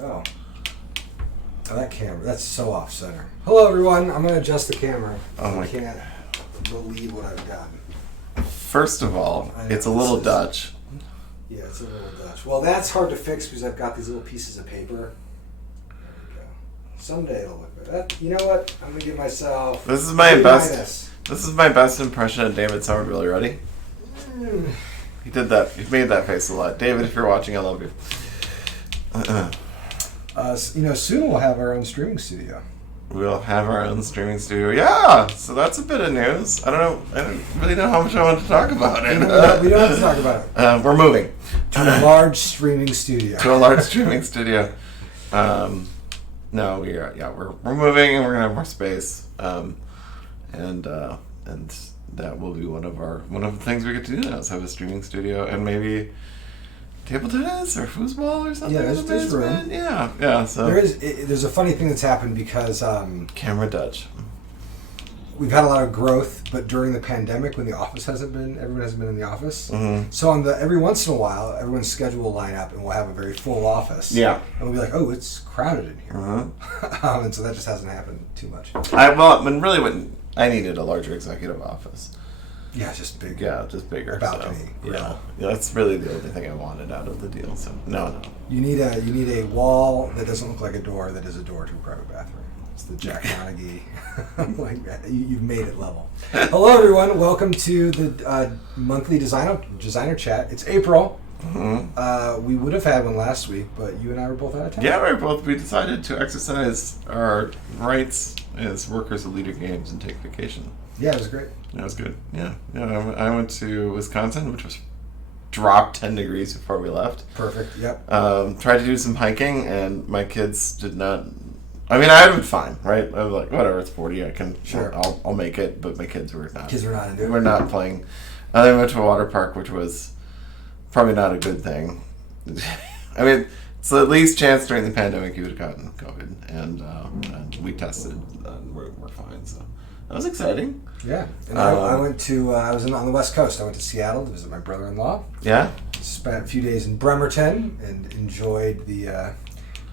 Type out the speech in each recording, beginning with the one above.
Oh. Oh, that camera. That's so off center. Hello, everyone. I'm going to adjust the camera. I can't believe what I've done. First of all, it's a little Dutch. Yeah, it's a little Dutch. Well, that's hard to fix because I've got these little pieces of paper. There we go. Someday it'll look better. You know what? I'm going to give myself... This is my best impression of David Somerville. You ready? He did that. He made that face a lot. David, if you're watching, I love you. Soon we'll have our own streaming studio. We'll have our own streaming studio. Yeah, so that's a bit of news. I don't really know how much I want to talk about it. We don't have to talk about it. We're moving to a large streaming studio. No, we're moving, and we're gonna have more space. And that will be one of the things we get to do now is have a streaming studio and maybe table tennis or foosball or something. Yeah, there's room. Yeah. So there's a funny thing that's happened because camera Dutch. We've had a lot of growth, but during the pandemic, when everyone hasn't been in the office. Mm-hmm. So every once in a while, everyone's schedule will line up, and we'll have a very full office. Yeah, and we'll be like, "Oh, it's crowded in here," and so that just hasn't happened too much. I needed a larger executive office. Yeah, just big. Yeah, just bigger. Balcony. So, yeah, that's really the only thing I wanted out of the deal. So no. You need a wall that doesn't look like a door that is a door to a private bathroom. It's the Jack Donaghy. You've made it level. Hello, everyone. Welcome to the monthly designer chat. It's April. Mm-hmm. We would have had one last week, but you and I were both out of town. Yeah, we decided to exercise our rights as workers of Leader Games and take vacation. Yeah, it was great. Yeah, it was good. Yeah. I went to Wisconsin, which was dropped 10 degrees before we left. Perfect. Yep. Tried to do some hiking, and my kids did not. I mean, I'd been fine, right? I was like, whatever, it's 40. I can. Sure. I'll make it. But my kids were not. Kids were not into it. We're not playing. They went to a water park, which was probably not a good thing. I mean, it's the least chance during the pandemic you would have gotten COVID, and we tested, and we're fine. So that was exciting. Yeah, and I was on the West Coast. I went to Seattle to visit my brother-in-law. Yeah. Spent a few days in Bremerton and enjoyed the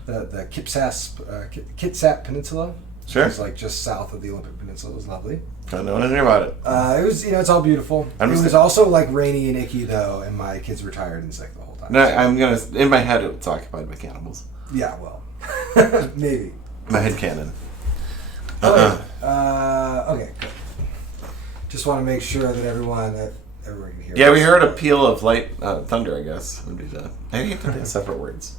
Kitsap Peninsula. Sure. It was like just south of the Olympic Peninsula. It was lovely. Don't know anything about it. It was, it's all beautiful. It was also like rainy and icky though, and my kids were tired and sick the whole time. No, in my head it's occupied by cannibals. Yeah, well, maybe. My head cannon. Okay, good. Just want to make sure that everyone can hear. Yeah, we heard a peal of light thunder. I guess would be the. I hate to think separate words.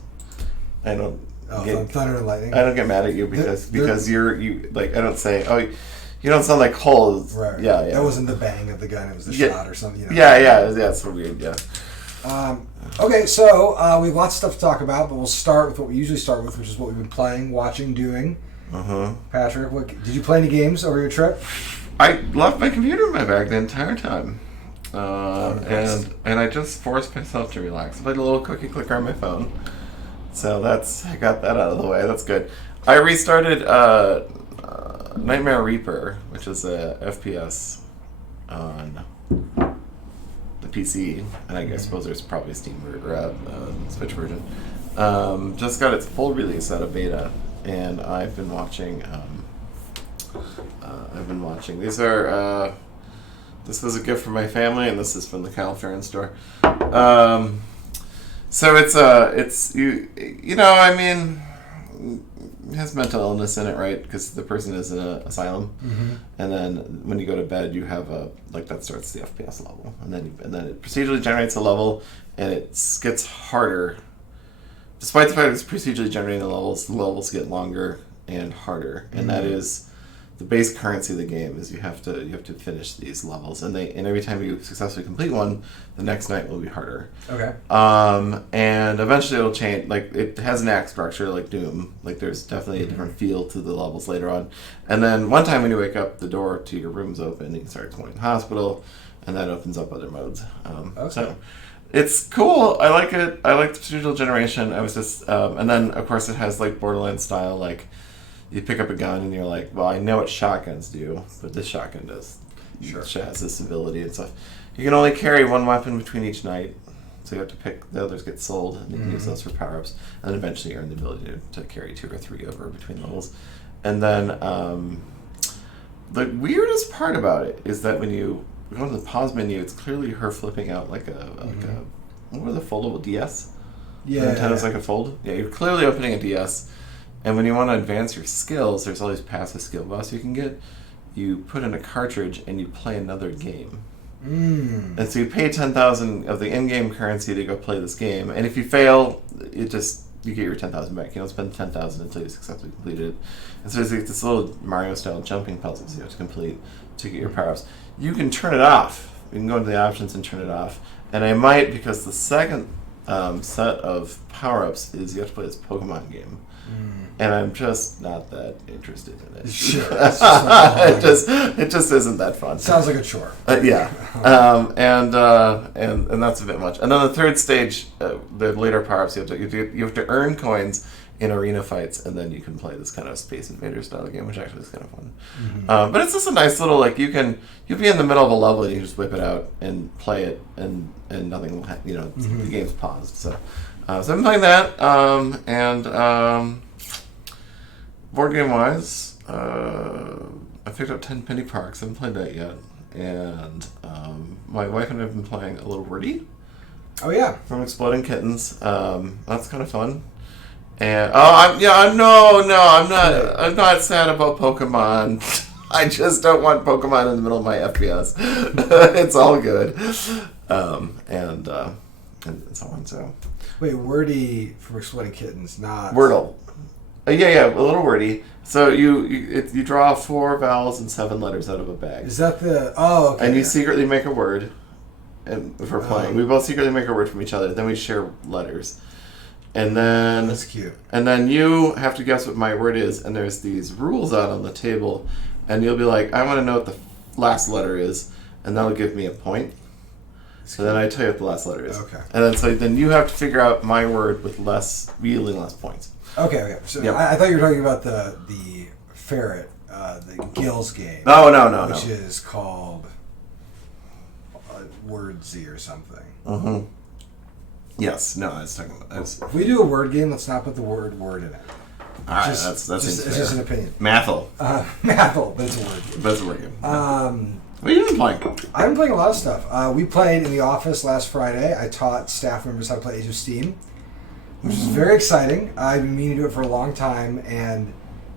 I don't. Thunder and lightning. I don't get mad at you because you I don't say you don't sound like Cole. Right. Yeah. That wasn't the bang of the gun. It was the shot or something. Yeah. It's so weird. Yeah. Okay, so we have lots of stuff to talk about, but we'll start with what we usually start with, which is what we've been playing, watching, doing. Patrick, did you play any games over your trip? I left my computer in my bag the entire time. And I just forced myself to relax. I played a little cookie clicker on my phone. So I got that out of the way. That's good. I restarted Nightmare Reaper, which is a FPS on the PC, and I suppose there's probably a Steam or a Switch version. Just got its full release out of beta, and I've been watching. These are. This was a gift from my family, and this is from the California store. So it's I mean, it has mental illness in it, right? Because the person is in an asylum, and then when you go to bed, you have that starts the FPS level, and then it procedurally generates a level, and it gets harder. Despite the fact it's procedurally generating the levels get longer and harder, and that is the base currency of the game. Is you have to finish these levels, and every time you successfully complete one, the next night will be harder. Okay. And eventually it'll change. Like, it has an act structure like Doom. Like, there's definitely a different feel to the levels later on. And then one time when you wake up, the door to your room's open, and you can start exploring the hospital, and that opens up other modes. So it's cool. I like it. I like the procedural generation. I was just, and then of course it has like Borderlands style, like you pick up a gun and you're like, well, I know what shotguns do, but this shotgun does. Sure. It has this ability and stuff. You can only carry one weapon between each night, So you have to pick, the others get sold, and you can use those for power-ups. And then eventually you earn the ability to carry 2 or 3 over between levels. And then the weirdest part about it is that when you go to the pause menu, it's clearly her flipping out like a what were the foldable DS? Yeah. Nintendo's like a fold? Yeah, you're clearly opening a DS. And when you want to advance your skills, there's all these passive skill buffs you can get. You put in a cartridge and you play another game. And so you pay 10,000 of the in-game currency to go play this game, and if you fail, you get your 10,000 back. You don't spend 10,000 until you successfully completed it. And so there's like this little Mario-style jumping puzzles you have to complete to get your power-ups. You can turn it off. You can go into the options and turn it off. And I might, because the second set of power-ups is you have to play this Pokemon game. And I'm just not that interested in it. Sure. It just isn't that fun. Sounds like a chore. Yeah. And that's a bit much. And then the third stage, the later power-ups, you have to earn coins in arena fights, and then you can play this kind of Space Invader style game, which actually is kind of fun. But it's just a nice little, like, you'll be in the middle of a level and you just whip it out and play it, and nothing will happen. The game's paused. So I've been playing that, and board game wise, I picked up 10 Penny Parks. I haven't played that yet, and my wife and I have been playing a little Wordy. Oh yeah, from Exploding Kittens. That's kind of fun. And I'm not sad about Pokemon. I just don't want Pokemon in the middle of my FPS. It's all good. And so on. So wait, Wordy from Exploding Kittens, not Wordle. Yeah, a little wordy. So you draw 4 vowels and 7 letters out of a bag. Is that the? Oh, okay. And you secretly make a word, and if we're playing, we both secretly make a word from each other. Then we share letters, and then that's cute. And then you have to guess what my word is. And there's these rules out on the table, and you'll be like, I want to know what the last letter is, and that'll give me a point. So then I tell you what the last letter is. Okay. And then you have to figure out my word with yielding less points. Okay. So yep. I thought you were talking about the ferret, the Gills game. No. Which is called Wordsy or something. Mm-hmm. Yes. No, I was talking about. If we do a word game, let's not put the word in it. All right, that's it's just an opinion. Mathel. Mathel, but it's a word game. That's a word game. What have you been playing? I've been playing a lot of stuff. We played in the office last Friday. I taught staff members how to play Age of Steam, which is very exciting. I've been meaning to do it for a long time, and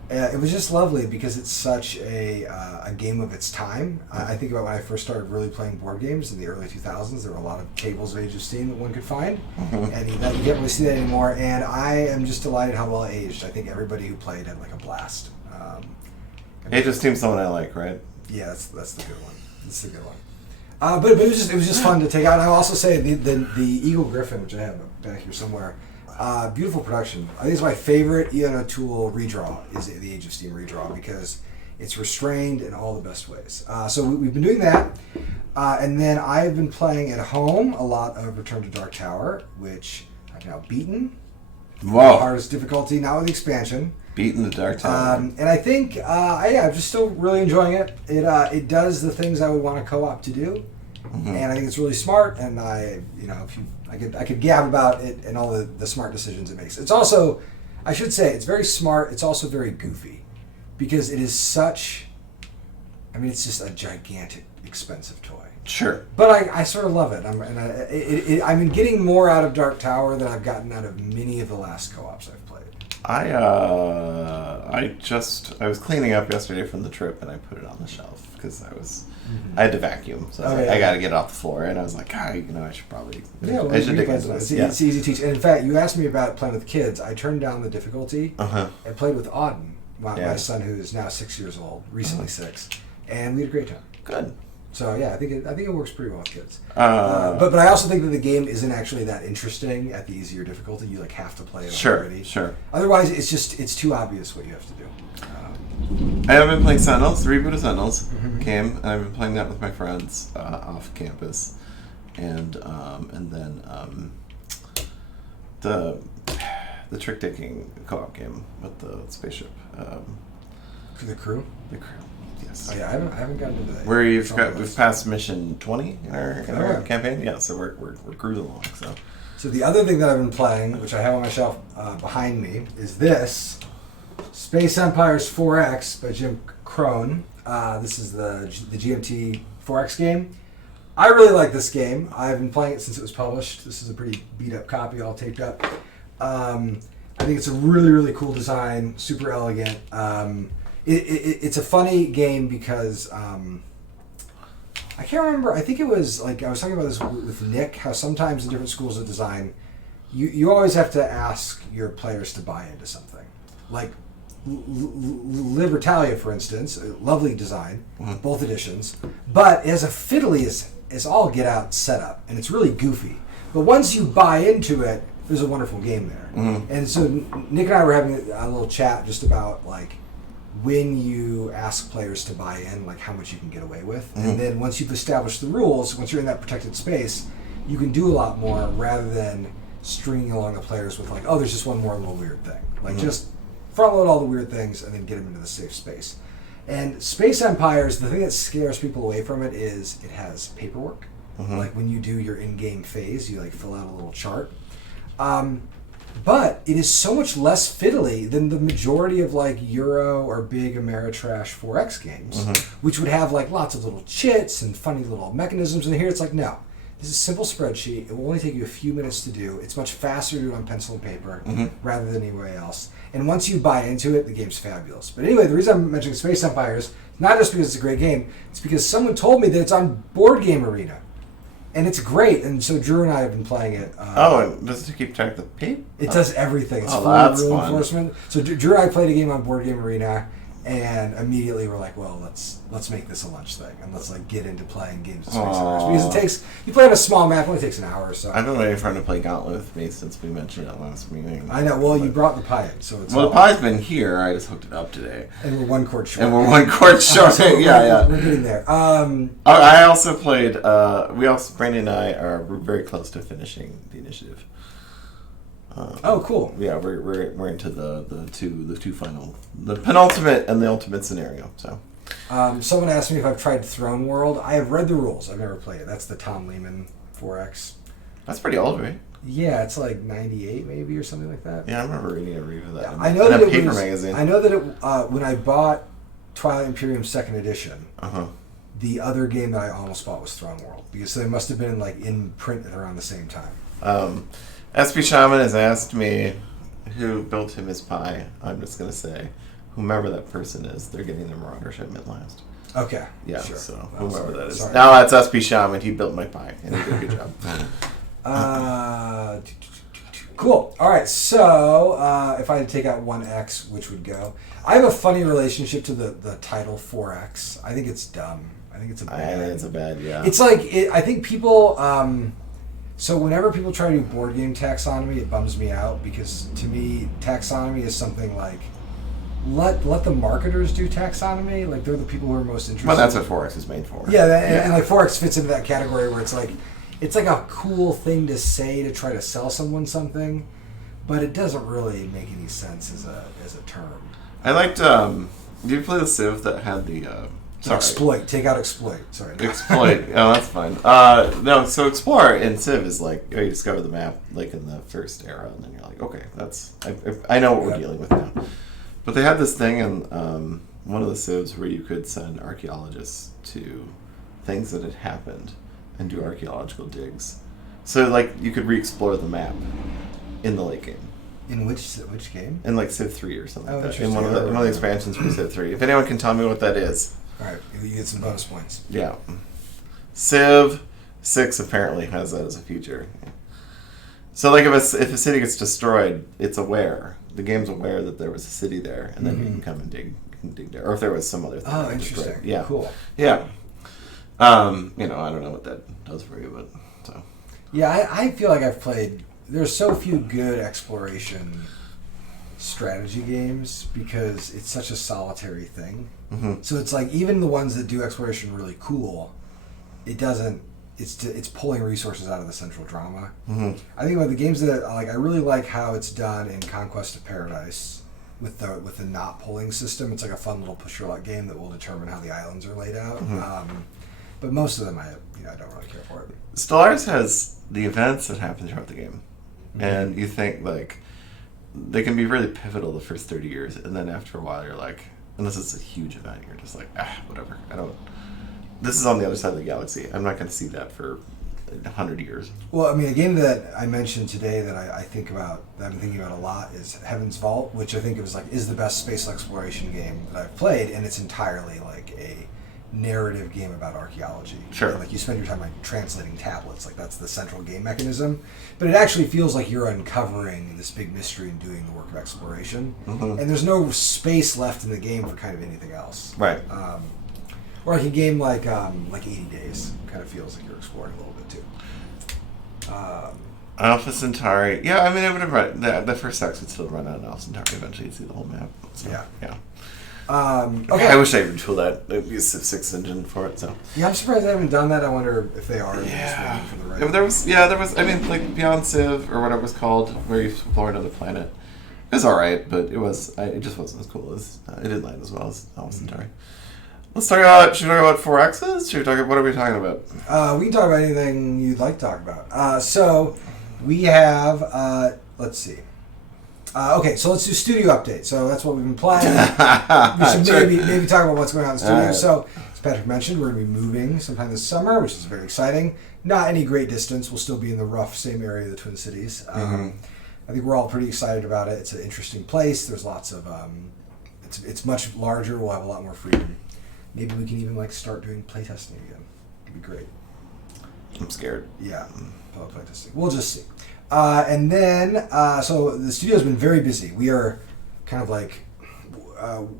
it was just lovely because it's such a game of its time. I think about when I first started really playing board games in the early 2000s. There were a lot of tables of Age of Steam that one could find, and you can't really see that anymore. And I am just delighted how well it aged. I think everybody who played had like a blast. Age of Steam's the one I like, right? Yeah, that's the good one. That's the good one. But it was just fun to take out. And I'll also say the Eagle Griffin, which I have back here somewhere. Beautiful production. I think it's my favorite Ian O'Toole redraw is the Age of Steam redraw because it's restrained in all the best ways. So we've been doing that. And then I've been playing at home a lot of Return to Dark Tower, which I've now beaten. Wow. Hardest difficulty, now with the expansion. Beaten the Dark Tower. And I think, I'm just still really enjoying it. It does the things I would want a co-op to do. And I think it's really smart, and I could gab about it and all the smart decisions it makes. It's also, I should say, it's very smart. It's also very goofy, because it is such. I mean, it's just a gigantic, expensive toy. Sure. But I sort of love it. I'm getting more out of Dark Tower than I've gotten out of many of the last co-ops I've played. I was cleaning up yesterday from the trip, and I put it on the shelf because I had to vacuum, so I got to get it off the floor, and I was like, I should probably, I should dig into this. It's easy to teach, and in fact, you asked me about playing with kids. I turned down the difficulty and played with Auden, my son, who is now 6 years old, recently 6, and we had a great time. Good. So yeah, I think it works pretty well with kids. But I also think that the game isn't actually that interesting at the easier difficulty. You have to play it already. Sure. Otherwise, it's too obvious what you have to do. I have been playing Sentinels. The reboot of Sentinels came, and I've been playing that with my friends off campus, and then the trick-taking co-op game with the spaceship. For the crew. The crew. Yes. Oh yeah, I haven't gotten into that. We've passed mission 20 in our campaign. Yeah, so we're cruising along. So the other thing that I've been playing, which I have on my shelf behind me, is this Space Empires 4X by Jim Crone. This is the GMT 4X game. I really like this game. I've been playing it since it was published. This is a pretty beat up copy, all taped up. I think it's a really, really cool design, super elegant. It's a funny game because I can't remember. I think it was like I was talking about this with Nick. How sometimes in different schools of design, you always have to ask your players to buy into something. Like Libertalia, for instance, lovely design, both editions, but it has a fiddly as all get out setup, and it's really goofy. But once you buy into it, there's a wonderful game there. And so Nick and I were having a little chat just about like when you ask players to buy in, like how much you can get away with. And then once you've established the rules, once you're in that protected space, you can do a lot more rather than stringing along the players with like, oh, there's just one more little weird thing. Like just front load all the weird things and then get them into the safe space. And Space Empires, the thing that scares people away from it is it has paperwork. Like when you do your in-game phase, you like fill out a little chart. But it is so much less fiddly than the majority of like Euro or big Ameritrash 4X games, which would have like lots of little chits and funny little mechanisms. And here it's like, no, this is a simple spreadsheet. It will only take you a few minutes to do. It's much faster to do on pencil and paper rather than anywhere else. And once you buy into it, the game's fabulous. But anyway, the reason I'm mentioning Space Empires, not just because it's a great game, it's because someone told me that it's on Board Game Arena. And it's great, and so Drew and I have been playing it. And does it keep track of the peep? It does everything. It's full that's rule fun. enforcement. So Drew and I played a game on Board Game Arena, and immediately we're like, well, let's make this a lunch thing, and let's like get into playing games of Space Empires. Because you play on a small map, it only takes an hour or so. I've been waiting for him to play Gauntlet with me since we mentioned it last meeting. I know. Well, you brought the pie in, so it's the pie's been here. I just hooked it up today, and we're one quart short. So yeah. We're getting there. I also played. Brandon and I are very close to finishing the initiative. Oh, cool. Yeah, we're into the two final, the penultimate and the ultimate scenario. So, someone asked me if I've tried Throne World. I have read the rules. I've never played it. That's the Tom Lehman 4X. That's pretty old, right? Yeah, it's like 98 maybe or something like that. Yeah, I remember reading a review of that. Yeah, I know that it paper was, magazine. I know that it when I bought Twilight Imperium 2nd edition. The other game that I almost bought was Throne World because they must have been like in print around the same time. SP Shaman has asked me who built him his pie. I'm just going to say, whomever that person is, they're getting their Marauder shipment last. Okay. Yeah, sure. so whoever that is. Sorry. No, that's SP Shaman. He built my pie, and he did a good job. Cool. All right, so if I had to take out one X, which would go? I have a funny relationship to the title 4X. I think it's dumb. I think it's a bad. Yeah. It's like, I think people... So whenever people try to do board game taxonomy, it bums me out because to me, taxonomy is something like let the marketers do taxonomy. Like they're the people who are most interested. Well, that's what 4X is made for. Yeah, and like 4X fits into that category where it's like a cool thing to say to try to sell someone something, but it doesn't really make any sense as a term. I liked. Did you play the Civ that had the? Exploit. Take out exploit. Sorry. Exploit. Oh, that's fine. No, so Explorer in Civ is like you discover the map like in the first era, and then you're like, okay, I know what we're dealing with now. But they had this thing in one of the Civs where you could send archaeologists to things that had happened and do archaeological digs. So like you could re-explore the map in the late game. In which game? In like Civ 3 or something like that. In one of the expansions for Civ 3. If anyone can tell me what that is. All right, you get some bonus points. Yeah. Civ 6 apparently has that as a feature. So, like, if a city gets destroyed, it's aware. The game's aware that there was a city there, and then you can come and dig there. Or if there was some other thing. Oh, interesting. Destroyed. Yeah. Cool. Yeah. I don't know what that does for you, but so. Yeah, I feel like I've played... There's so few good exploration strategy games because it's such a solitary thing. So it's like even the ones that do exploration really cool, it doesn't. It's pulling resources out of the central drama. I think about the games that I really like how it's done in Conquest of Paradise, with the knot pulling system. It's like a fun little push your luck game that will determine how the islands are laid out. But most of them, I don't really care for it. Stellaris has the events that happen throughout the game, and you think like they can be really pivotal the first 30 years, and then after a while you're like, unless it's a huge event, you're just like, whatever. This is on the other side of the galaxy. I'm not going to see that for 100 years. Well, I mean, a game that I mentioned today that I think about, that I've been thinking about a lot, is Heaven's Vault, which I think is the best space exploration game that I've played, and it's entirely like a narrative game about archaeology. Sure. Like you spend your time like translating tablets, like that's the central game mechanism. But it actually feels like you're uncovering this big mystery and doing the work of exploration. And there's no space left in the game for kind of anything else. Right. Or like a game like 80 Days kind of feels like you're exploring a little bit too. Alpha Centauri. Yeah, I mean, it would have run. The first X would still run on Alpha Centauri. Eventually, you'd see the whole map. So, yeah. Okay. I wish I would tool that. It'd be a Civ 6 engine for it. So. Yeah, I'm surprised they haven't done that. I wonder if they are. Just waiting for the right. There was. I mean, like Beyond Civ or whatever it was called, where you explore another planet. It was all right, but it just wasn't as cool as it didn't land as well as Alpha Centauri. Let's talk about. Should we talk about 4Xs? What are we talking about? We can talk about anything you'd like to talk about. So we have. Let's see. Okay, so let's do studio update. So that's what we've been playing. We should maybe talk about what's going on in the studio. Right. So, as Patrick mentioned, we're going to be moving sometime this summer, which is very exciting. Not any great distance. We'll still be in the rough same area of the Twin Cities. I think we're all pretty excited about it. It's an interesting place. There's lots of... It's much larger. We'll have a lot more freedom. Maybe we can even start doing playtesting again. It'd be great. I'm scared. Yeah, playtesting. We'll just see. And then, so the studio's been very busy. We are kind of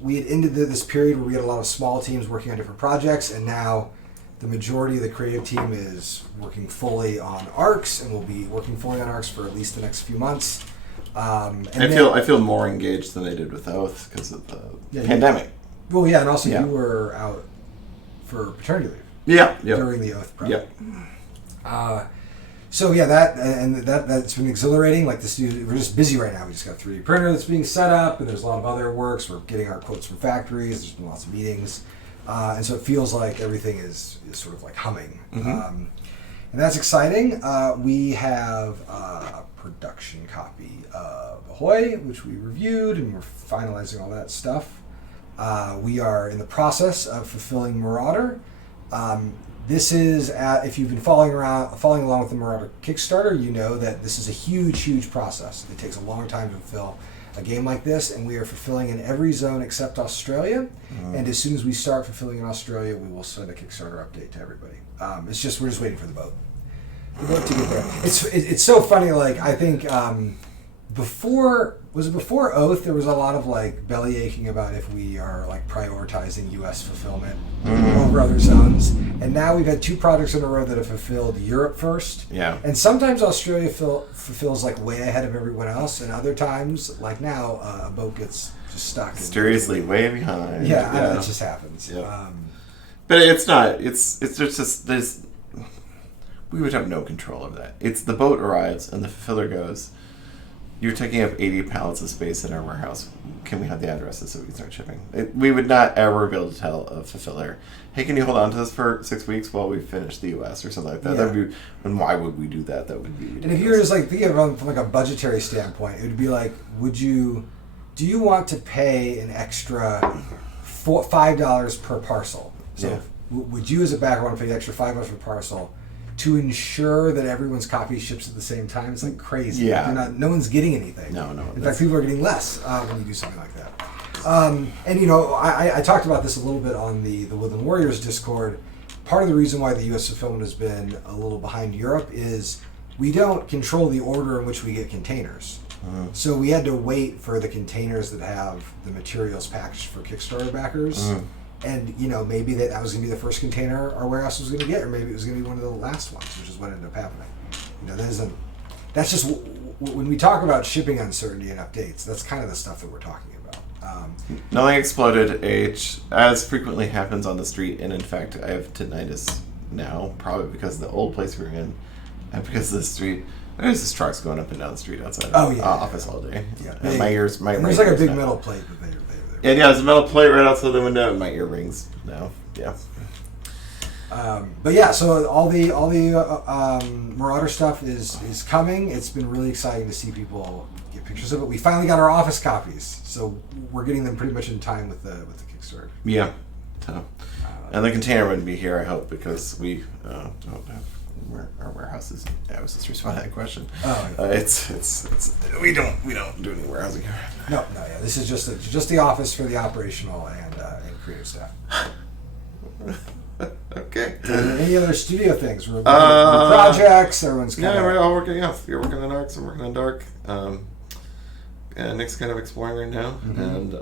we had ended this period where we had a lot of small teams working on different projects, and now the majority of the creative team is working fully on ARCs, and we'll be working fully on ARCs for at least the next few months. I feel more engaged than I did with Oath because of the pandemic. And also you were out for paternity leave. Yeah. During the Oath project. Yeah. So that's been exhilarating. Like the studio, we're just busy right now. We just got a 3D printer that's being set up, and there's a lot of other works. We're getting our quotes from factories. There's been lots of meetings, and so it feels like everything is sort of like humming, and that's exciting. We have a production copy of Ahoy, which we reviewed, and we're finalizing all that stuff. We are in the process of fulfilling Marauder. This is, if you've been following along with the Marauder Kickstarter, you know that this is a huge, huge process. It takes a long time to fulfill a game like this, and we are fulfilling in every zone except Australia. And as soon as we start fulfilling in Australia, we will send a Kickstarter update to everybody. We're just waiting for the boat. The boat to get there. It's so funny. I think before Oath, there was a lot of belly aching about if we are prioritizing U.S. fulfillment over other zones, and now we've had 2 projects in a row that have fulfilled Europe first. Yeah. And sometimes Australia fulfills way ahead of everyone else, and other times, a boat gets just stuck. Mysteriously way behind. Yeah, it just happens. Yeah. But it's not. It's just there's. We would have no control over that. It's the boat arrives and the fulfiller goes, you're taking up 80 pallets of space in our warehouse. Can we have the addresses so we can start shipping? We would not ever be able to tell a fulfiller, hey, can you hold on to this for 6 weeks while we finish the U.S. or something like that? Yeah. And why would we do that? That would be ridiculous. And if you were just thinking of it from a budgetary standpoint, it would be do you want to pay an extra $5 per parcel? So would you as a backer want to pay the extra $5 per parcel to ensure that everyone's copy ships at the same time? It's crazy. Yeah. No one's getting anything. No. In fact, people are getting less when you do something like that. I talked about this a little bit on the Woodland Warriors Discord. Part of the reason why the U.S. fulfillment has been a little behind Europe is we don't control the order in which we get containers. So we had to wait for the containers that have the materials packaged for Kickstarter backers. And, maybe that was going to be the first container our warehouse was going to get, or maybe it was going to be one of the last ones, which is what ended up happening. That's just, when we talk about shipping uncertainty and updates, that's kind of the stuff that we're talking about. Nothing exploded, as frequently happens on the street, and in fact, I have tinnitus now, probably because of the old place we were in, and because of the street. There's just trucks going up and down the street outside office all day. Yeah, and my ears, there's like a big metal plate that they yeah, there's a metal plate right outside the window, and my ear rings now. Yeah. But yeah, so all the Marauder stuff is coming. It's been really exciting to see people get pictures of it. We finally got our office copies, so we're getting them pretty much in time with the Kickstarter. Yeah. So, and the container wouldn't be here, I hope, because we don't have our warehouses. I was just responding to that question. Oh, yeah. It's we don't do any warehousing here. No, yeah. This is just the office for the operational and creative staff. Okay. And any other studio things? We're projects. Everyone's kind of... we're all working. Yeah, you're working on Arcs. I'm working on Dark. And Nick's kind of exploring right now, and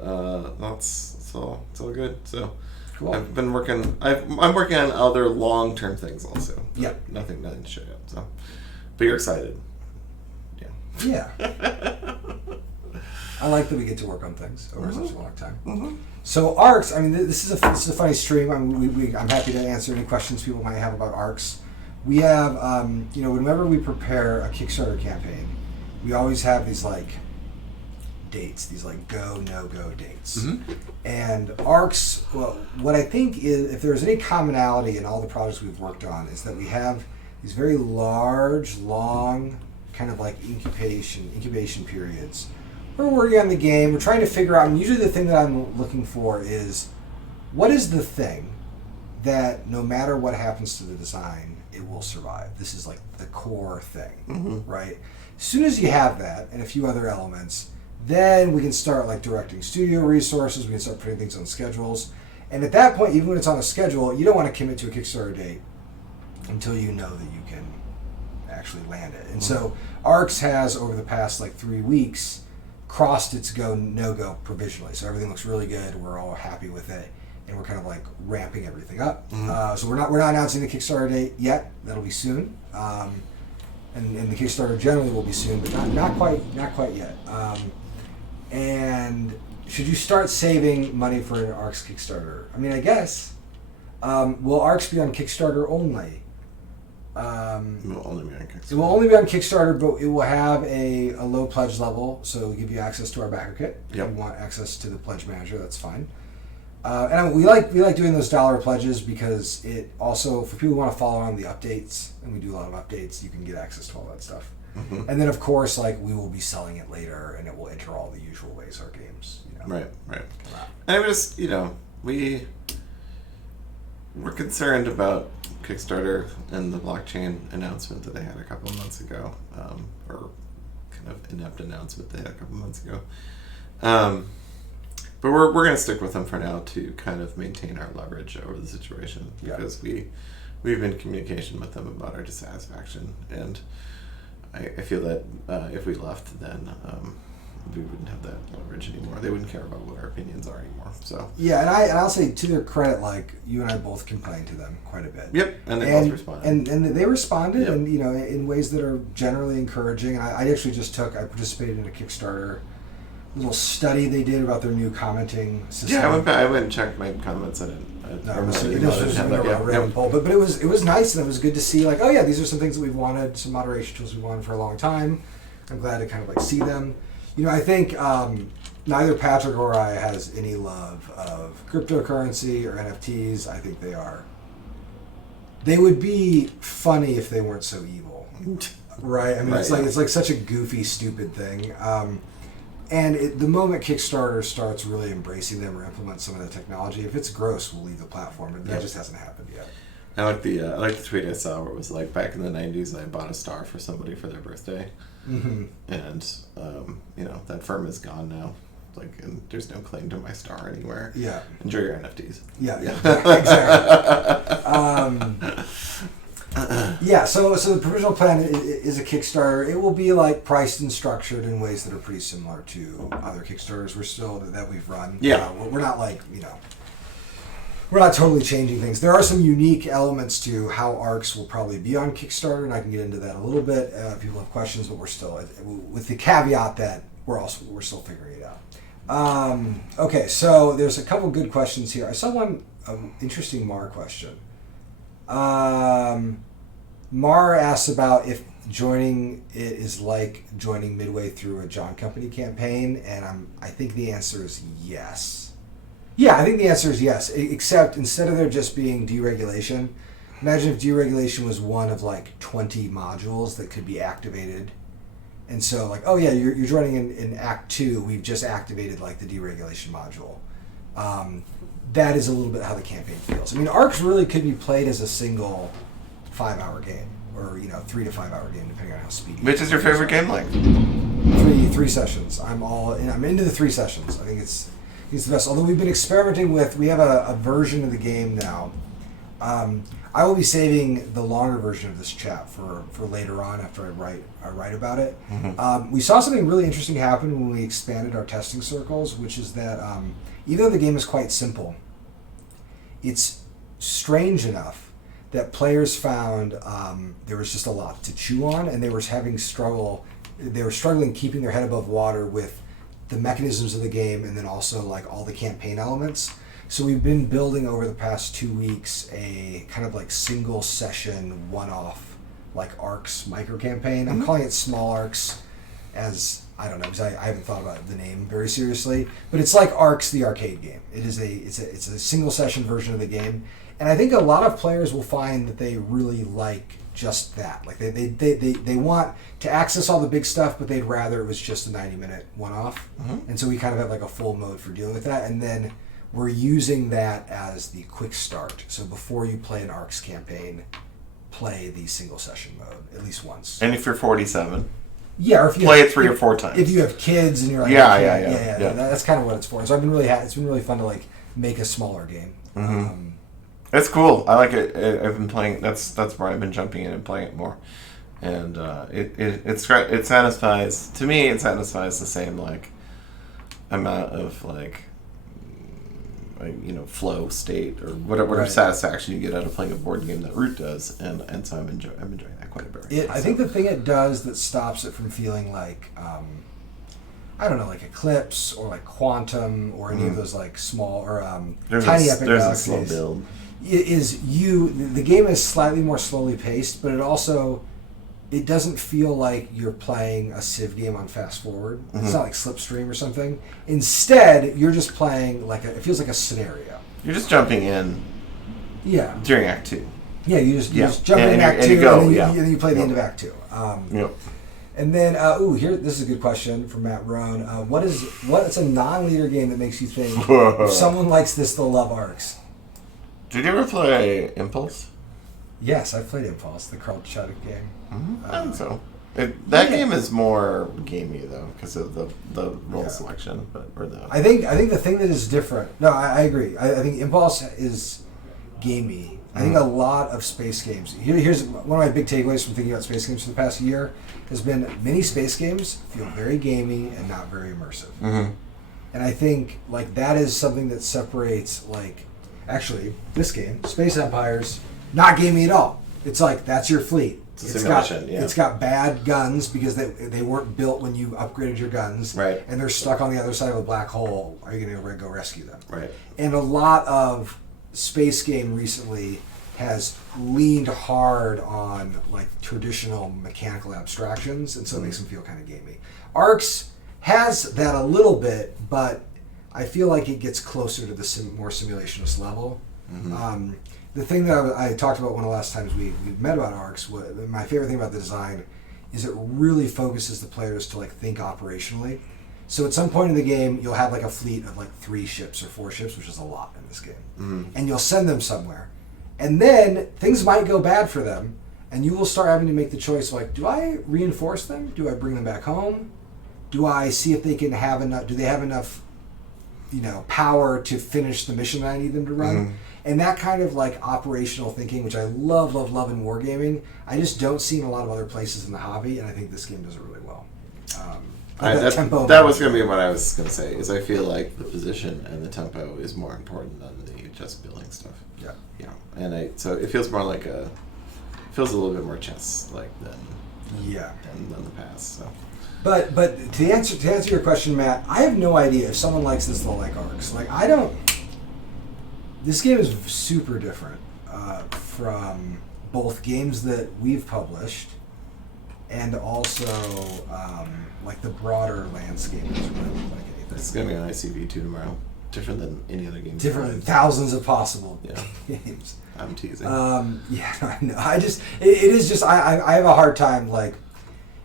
it's all good. So cool. I've been working. I'm working on other long-term things also. Yeah. Nothing to show yet. So, but you're excited. Yeah. I like that we get to work on things over such a long time. Mm-hmm. So Arcs, I mean, this is a funny stream. I mean, I'm happy to answer any questions people might have about Arcs. We have, whenever we prepare a Kickstarter campaign, we always have these like dates, these like go, no go dates. Mm-hmm. And Arcs, well, what I think is, if there's any commonality in all the projects we've worked on, is that we have these very large, long, kind of like incubation periods. We're working on the game. We're trying to figure out, and usually the thing that I'm looking for is, what is the thing that no matter what happens to the design, it will survive? This is like the core thing, right? As soon as you have that and a few other elements, then we can start like directing studio resources. We can start putting things on schedules. And at that point, even when it's on a schedule, you don't want to commit to a Kickstarter date until you know that you can actually land it. And so Arcs has, over the past like 3 weeks, crossed its go no go provisionally, so everything looks really good. We're all happy with it, and we're kind of like ramping everything up. So we're not announcing the Kickstarter date yet. That'll be soon, and the Kickstarter generally will be soon, but not quite yet. And should you start saving money for an Arcs Kickstarter? I mean, I guess. Will Arcs be on Kickstarter only? It will only be on Kickstarter. It will only be on Kickstarter, but it will have a low pledge level, so it'll give you access to our backer kit. If you want access to the pledge manager, that's fine. And we like doing those dollar pledges because it also, for people who want to follow on the updates, and we do a lot of updates, you can get access to all that stuff. Mm-hmm. And then, of course, like we will be selling it later, and it will enter all the usual ways our games. Right. And it was, we're concerned about Kickstarter and the blockchain announcement that they had a couple of months ago, or kind of inept announcement they had a couple of months ago. But we're going to stick with them for now to kind of maintain our leverage over the situation, because we've been in communication with them about our dissatisfaction, and I feel that if we left, then we wouldn't have that leverage anymore. They wouldn't care about what our opinions are anymore. So and I'll say, to their credit, like you and I both complained to them quite a bit. Yep, and they both responded. And they responded, and in ways that are generally encouraging. And I actually I participated in a Kickstarter little study they did about their new commenting system. Yeah, I went and checked my comments. I didn't. It was a random poll, but it was nice, and it was good to see, like, oh yeah, these are some things that we've wanted, some moderation tools we wanted for a long time. I'm glad to kind of like see them. I think neither Patrick or I has any love of cryptocurrency or NFTs. I think they would be funny if they weren't so evil, right? I mean, it's like such a goofy, stupid thing. And the moment Kickstarter starts really embracing them or implement some of the technology, if it's gross, we'll leave the platform, and that just hasn't happened yet. I like the tweet I saw where it was like, back in the 90s, I bought a star for somebody for their birthday. Mm-hmm. And, that firm is gone now. Like, and there's no claim to my star anywhere. Yeah. Enjoy your NFTs. Yeah. Exactly. So the provisional plan is a Kickstarter. It will be like priced and structured in ways that are pretty similar to other Kickstarters that we've run. Yeah. We're not like, we're not totally changing things. There are some unique elements to how Arcs will probably be on Kickstarter, and I can get into that a little bit if people have questions, but we're still, with the caveat that we're still figuring it out. Okay, so there's a couple good questions here. I saw one interesting Mar question. Mar asks about if joining it is like joining midway through a John Company campaign, and I think the answer is yes. Yeah, I think the answer is yes. Except instead of there just being deregulation, imagine if deregulation was one of like 20 modules that could be activated. And so, like, oh yeah, you're joining in Act 2. We've just activated like the deregulation module. That is a little bit how the campaign feels. I mean, Arcs really could be played as a single 5-hour game, or 3 to 5 hour game, depending on how speedy. Which is your favorite game length? Three sessions. I'm into the 3 sessions. I think it's the best. Although we've been experimenting with, we have a version of the game now. I will be saving the longer version of this chat for later on after I write about it. Mm-hmm. We saw something really interesting happen when we expanded our testing circles, which is that even though the game is quite simple, it's strange enough that players found there was just a lot to chew on, and they were struggling keeping their head above water with the mechanisms of the game, and then also like all the campaign elements. So we've been building over the past 2 weeks a kind of like single session, one-off, like Arcs micro campaign. I'm calling it Small Arcs, as I don't know, because I haven't thought about the name very seriously. But it's like Arcs, the arcade game. It's a single session version of the game, and I think a lot of players will find that they really like just that. Like they want to access all the big stuff, but they'd rather it was just a 90-minute one-off. Mm-hmm. And so we kind of have like a full mode for dealing with that, and then we're using that as the quick start. So before you play an Arcs campaign, play the single session mode at least once. And if you're 47, or if you play it 3 or 4 times. If you have kids and you're like, yeah. That's kind of what it's for. So I've been it's been really fun to like make a smaller game. Mm-hmm. It's cool. I like it. I've been playing. That's where I've been jumping in and playing it more, and it's great. It satisfies the same like amount of like flow state or whatever satisfaction you get out of playing a board game that Root does, and so I'm enjoying that quite a bit. I think the thing it does that stops it from feeling like I don't know, like Eclipse or like Quantum or any of those like small or tiny epic there's a slow build. The game is slightly more slowly paced, but it doesn't feel like you're playing a Civ game on fast forward. Mm-hmm. It's not like Slipstream or something. Instead, you're just playing it feels like a scenario. You're just jumping in. Yeah. During Act 2. Yeah, you just jump in Act 2 and then you play the end of Act 2. And then, this is a good question from Matt Rohn. What's a non-leader game that makes you think if someone likes this, they'll love Arcs? Did you ever play Impulse? Yes, I've played Impulse, the Carl Chudik game. Mm-hmm. I think so. That game is more gamey though because of the role selection, I think the thing that is different. No, I agree. I think Impulse is gamey. I think a lot of space games. Here's one of my big takeaways from thinking about space games for the past year has been many space games feel very gamey and not very immersive. Mm-hmm. And I think like that is something that separates like actually this game, Space Empires, not gamey at all. It's like that's your fleet. It's got bad guns because they weren't built when you upgraded your guns. Right. And they're stuck on the other side of a black hole. Are you going to go rescue them? Right. And a lot of space game recently has leaned hard on like traditional mechanical abstractions, and so it makes them feel kind of gamey. Arcs has that a little bit, but I feel like it gets closer to the more simulationist level. Mm-hmm. The thing that I talked about one of the last times we met about Arcs, my favorite thing about the design is it really focuses the players to like think operationally. So at some point in the game, you'll have like a fleet of like 3 ships or 4 ships, which is a lot in this game. Mm-hmm. And you'll send them somewhere. And then things might go bad for them, and you will start having to make the choice like, do I reinforce them? Do I bring them back home? Do I see if they can have enough, do they have enough, power to finish the mission that I need them to run? Mm-hmm. And that kind of like operational thinking, which I love in wargaming, I just don't see in a lot of other places in the hobby, and I think this game does it really well. That was going to be what I was going to say, is I feel like the position and the tempo is more important than the just building stuff. Yeah. And so it feels more like feels a little bit more chess-like than the past. So. But to answer your question, Matt, I have no idea if someone likes this, they'll like Arcs. Like I don't. This game is super different from both games that we've published and also like the broader landscape doesn't really look like anything. It's going to be an ICV2 tomorrow. Different than any other game. Different than thousands of possible games. I'm teasing. Yeah, I know. It is just, I have a hard time, like,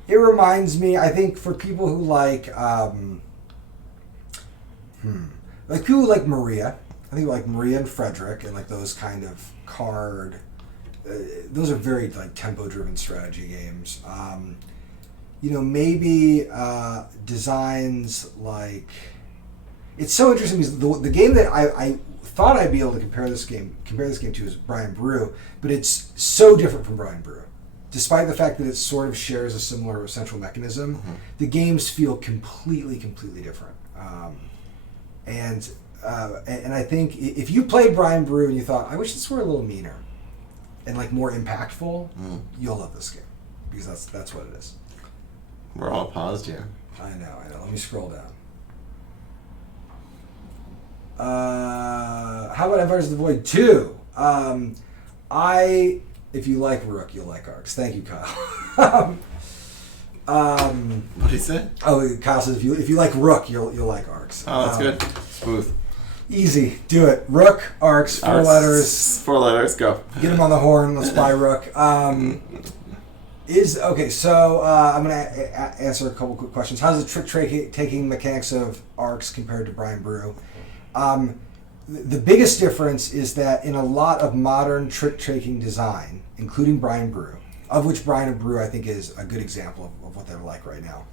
it reminds me, I think for people who like people who like Maria, I think like Maria and Frederick and like those kind of card, those are very like tempo-driven strategy games. Maybe designs like, it's so interesting because the game that I thought I'd be able to compare this game to is Brian Brew, but it's so different from Brian Brew. Despite the fact that it sort of shares a similar central mechanism, the games feel completely different. And I think if you played Brian Brew and you thought, I wish this were a little meaner and like more impactful, you'll love this game because that's what it is. We're all paused here. I know. Let me scroll down. How about Empires of the Void 2? If you like Rook, you'll like Arcs. Thank you, Kyle. What did he say? Oh, Kyle says if you like Rook, you'll like Arcs. Oh, that's good. Smooth. Easy. Do it. Rook, Arcs, 4 letters. 4 letters, go. Get him on the horn. Let's buy Rook. So I'm going to answer a couple quick questions. How's the trick-taking mechanics of Arcs compared to Brian Brew? The biggest difference is that in a lot of modern trick-taking design, including Brian Brew, of which Brian Brew I think is a good example of what they're like right now,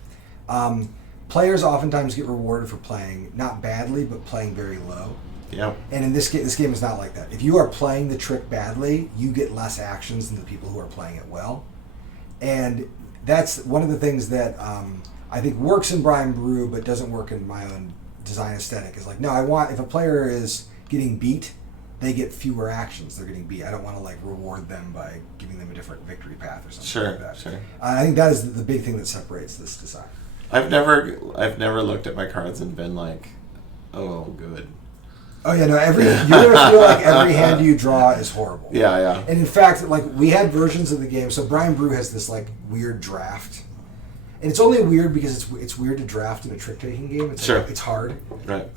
players oftentimes get rewarded for playing not badly, but playing very low. Yeah. And in this game is not like that. If you are playing the trick badly, you get less actions than the people who are playing it well. And that's one of the things that I think works in Brian Brew, but doesn't work in my own design aesthetic. Is like, no, if a player is getting beat, they get fewer actions. They're getting beat. I don't want to like reward them by giving them a different victory path or something like that. Sure. I think that is the big thing that separates this design. I've never looked at my cards and been like, oh, good. Oh yeah, no. You're gonna feel like every hand you draw is horrible. Yeah. And in fact, like we had versions of the game. So Brian Brew has this like weird draft, and it's only weird because it's weird to draft in a trick-taking game. It's hard. Right.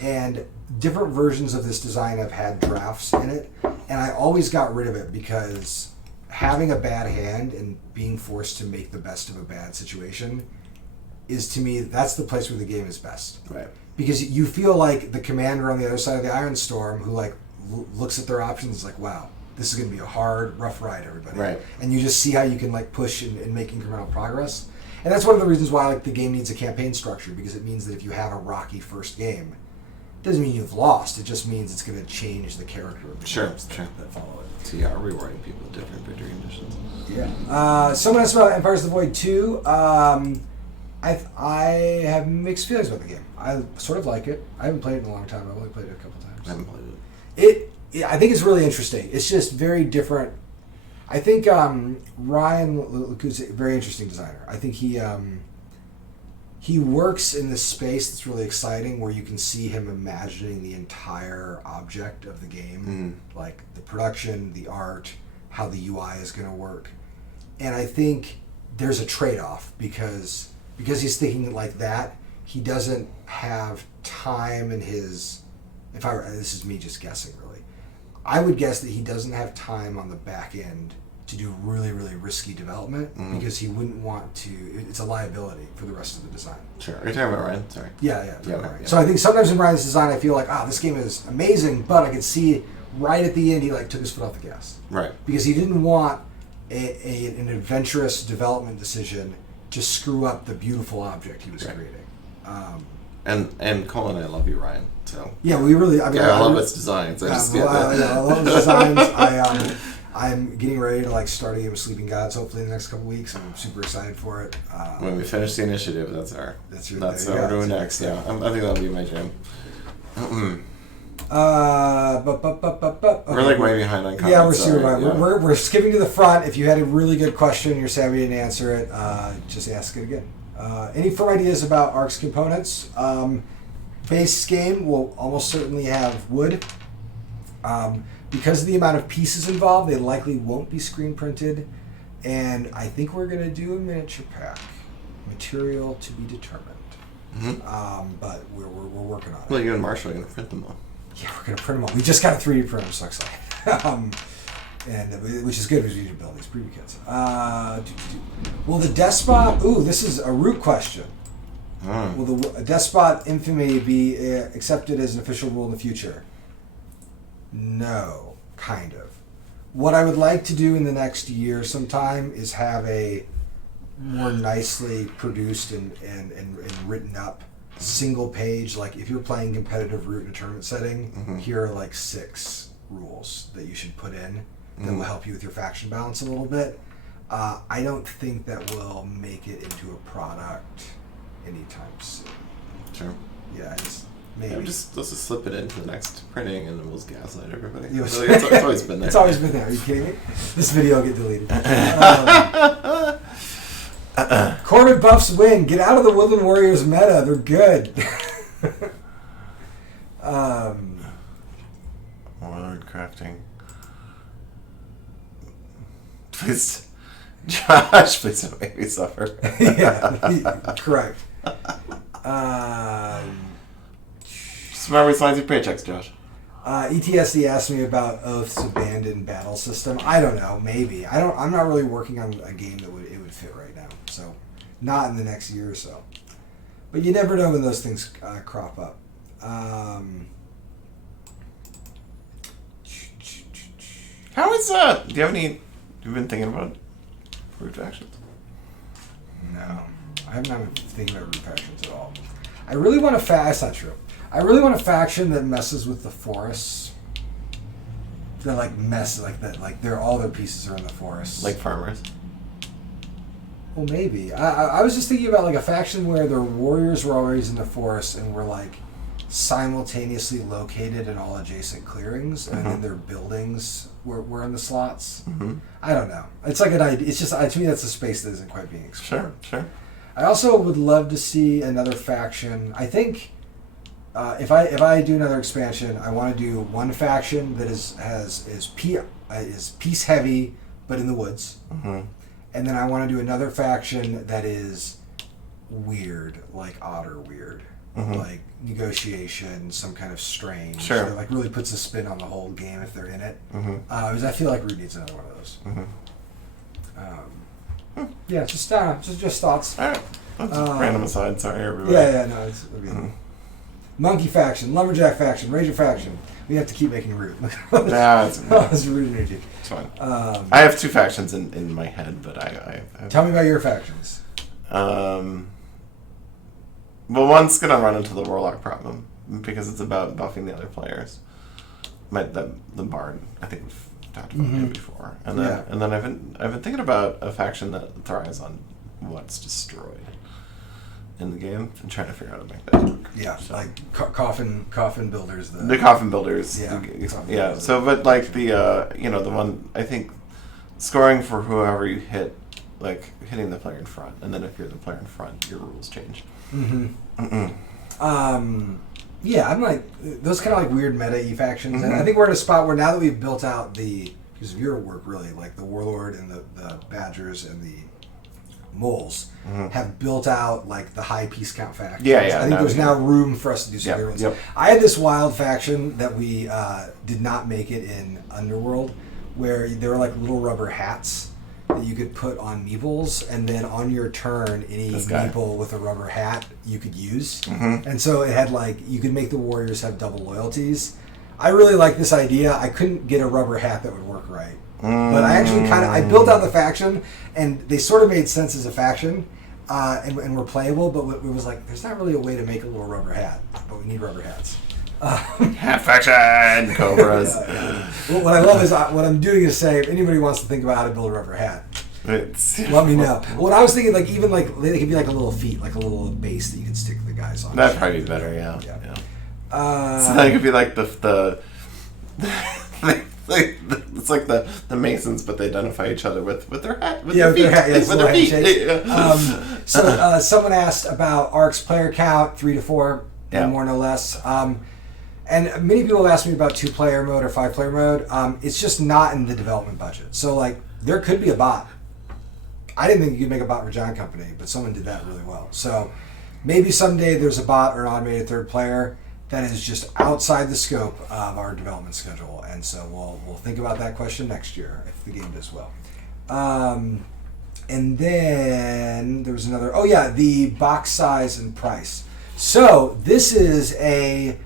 And different versions of this design have had drafts in it, and I always got rid of it because having a bad hand and being forced to make the best of a bad situation is, to me, that's the place where the game is best. Right. Because you feel like the commander on the other side of the Iron Storm who like looks at their options and is like, wow, this is going to be a hard, rough ride, everybody. Right. And you just see how you can like push and make incremental progress. And that's one of the reasons why like the game needs a campaign structure, because it means that if you have a rocky first game, it doesn't mean you've lost. It just means it's going to change the character of the games that follow it. So yeah, rewarding people with different victory conditions. Yeah. Someone asked about Empires of the Void 2. I have mixed feelings about the game. I sort of like it. I haven't played it in a long time. I've only played it a couple times. I haven't played it. I think it's really interesting. It's just very different. I think Ryan is a very interesting designer. I think he works in this space that's really exciting, where you can see him imagining the entire object of the game, like the production, the art, how the UI is going to work. And I think there's a trade-off because he's thinking like that. He doesn't have time in his. This is me just guessing, really. I would guess that he doesn't have time on the back end to do really, really risky development because he wouldn't want to. It's a liability for the rest of the design. Sure. Are you talking about Ryan? Sorry. Yeah. Yeah. So I think sometimes in Ryan's design, I feel like, this game is amazing, but I could see right at the end he like took his foot off the gas. Right. Because he didn't want an adventurous development decision to screw up the beautiful object he was creating. And Cole and I love you, Ryan. So yeah, we really. I love its designs. I love the designs. I'm getting ready to like start a game of Sleeping Gods hopefully in the next couple weeks. I'm super excited for it. When we finish the initiative, that's what we're doing next. Yeah, I think that'll be my jam. We're like way behind on comments. Yeah, we're super behind. Yeah. We're skipping to the front. If you had a really good question and you're sad we didn't answer it, just ask it again. Any firm ideas about Ark's components? Base game will almost certainly have wood. Because of the amount of pieces involved, they likely won't be screen printed. And I think we're going to do a miniature pack. Material to be determined. But we're working on it. Well, you and Marshall are going to print them all. Yeah, we're going to print them all. We just got a 3D printer, so excited. Which is good because we need to build these preview kits. Will the Despot... Ooh, this is a root question. Will the Despot Infamy be accepted as an official rule in the future? No, kind of. What I would like to do in the next year sometime is have a more nicely produced and written up single page. Like if you're playing competitive root in a tournament setting, here are like 6 rules that you should put in that will help you with your faction balance a little bit. I don't think that will make it into a product anytime soon. Sure. Yeah, maybe. Yeah, let's just slip it into the next printing and then we'll gaslight everybody. Yeah, It's always been there. It's always been there. Are you kidding me? This video will get deleted. Corbett buffs win. Get out of the Woodland Warriors meta. They're good. Word crafting. Please, Josh, please don't make me suffer. Yeah, correct. Just remember to sign your paychecks, Josh. ETSD asked me about Oath's abandoned battle system. I don't know, maybe. I'm not really working on a game that would fit right now. So, not in the next year or so. But you never know when those things crop up. How is do you have any? You've been thinking about root factions? No, I haven't been thinking about root factions at all. I really want that's not true. I really want a faction that messes with the forests. That all their pieces are in the forest. Like farmers. Well, maybe. I was just thinking about like a faction where their warriors were always in the forest and were like simultaneously located in all adjacent clearings, and then their buildings were in the slots. I don't know. It's like an idea. It's just to me that's a space that isn't quite being explored. Sure. I also would love to see another faction. I think if I do another expansion, I want to do one faction that is peace heavy, but in the woods, and then I want to do another faction that is weird, like otter weird, like negotiation, some kind of strange. Sure. That like really puts a spin on the whole game if they're in it. Because I feel like Root needs another one of those. Yeah, just thoughts. All right. That's random aside. Sorry, everybody. Yeah, no, it's okay. Monkey faction, lumberjack faction, ranger faction. We have to keep making Root. Nah, it's Root energy. It's fine. I have 2 factions in my head, but I tell me about your factions. Well, one's gonna run into the warlock problem because it's about buffing the other players. The bard, I think we've talked about him before, and then I've been thinking about a faction that thrives on what's destroyed in the game and trying to figure out how to make that work. Yeah, so, like coffin builders. The coffin builders. Yeah. Yeah. So, but like the the one I think scoring for whoever you hit, like hitting the player in front, and then if you're the player in front, your rules change. Yeah, I'm like those kind of like weird meta-y factions, and I think we're at a spot where now that we've built out because of your work really, like the Warlord and the Badgers and the Moles have built out like the high piece count factions. Yeah. I think there's now room for us to do some good ones. Yep. I had this wild faction that we did not make it in Underworld, where there were like little rubber hats that you could put on meeples, and then on your turn, any meeple with a rubber hat you could use. And so it had like, you could make the warriors have double loyalties. I really like this idea. I couldn't get a rubber hat that would work right. But I actually I built out the faction, and they sort of made sense as a faction, and were playable, but it was like, there's not really a way to make a little rubber hat, but we need rubber hats. Hat faction cobras. Well, what I love is what I'm doing is say, if anybody wants to think about how to build a rubber hat, let me know. What I was thinking, like even like they could be like a little feet, like a little base that you could stick the guys on. That'd probably be better. Yeah. So then it could be like the it's like the Masons, but they identify each other with their hat, with their feet. With their feet. So someone asked about Ark's player count, 3 to 4, no more, no less. And many people have asked me about 2-player mode or 5-player mode. It's just not in the development budget. So like there could be a bot I didn't think you could make a bot for Giant Company, but someone did that really well. So maybe someday there's a bot or an automated third player that is just outside the scope of our development schedule, and so we'll think about that question next year if the game does well. And then there was another. Oh yeah, the box size and price. So this is a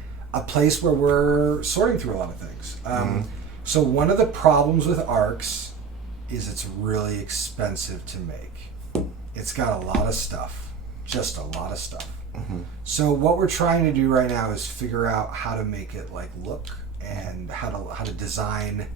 place where we're sorting through a lot of things. So one of the problems with ARCs is it's really expensive to make. It's got a lot of stuff, just a lot of stuff. So what we're trying to do right now is figure out how to make it like look and how to design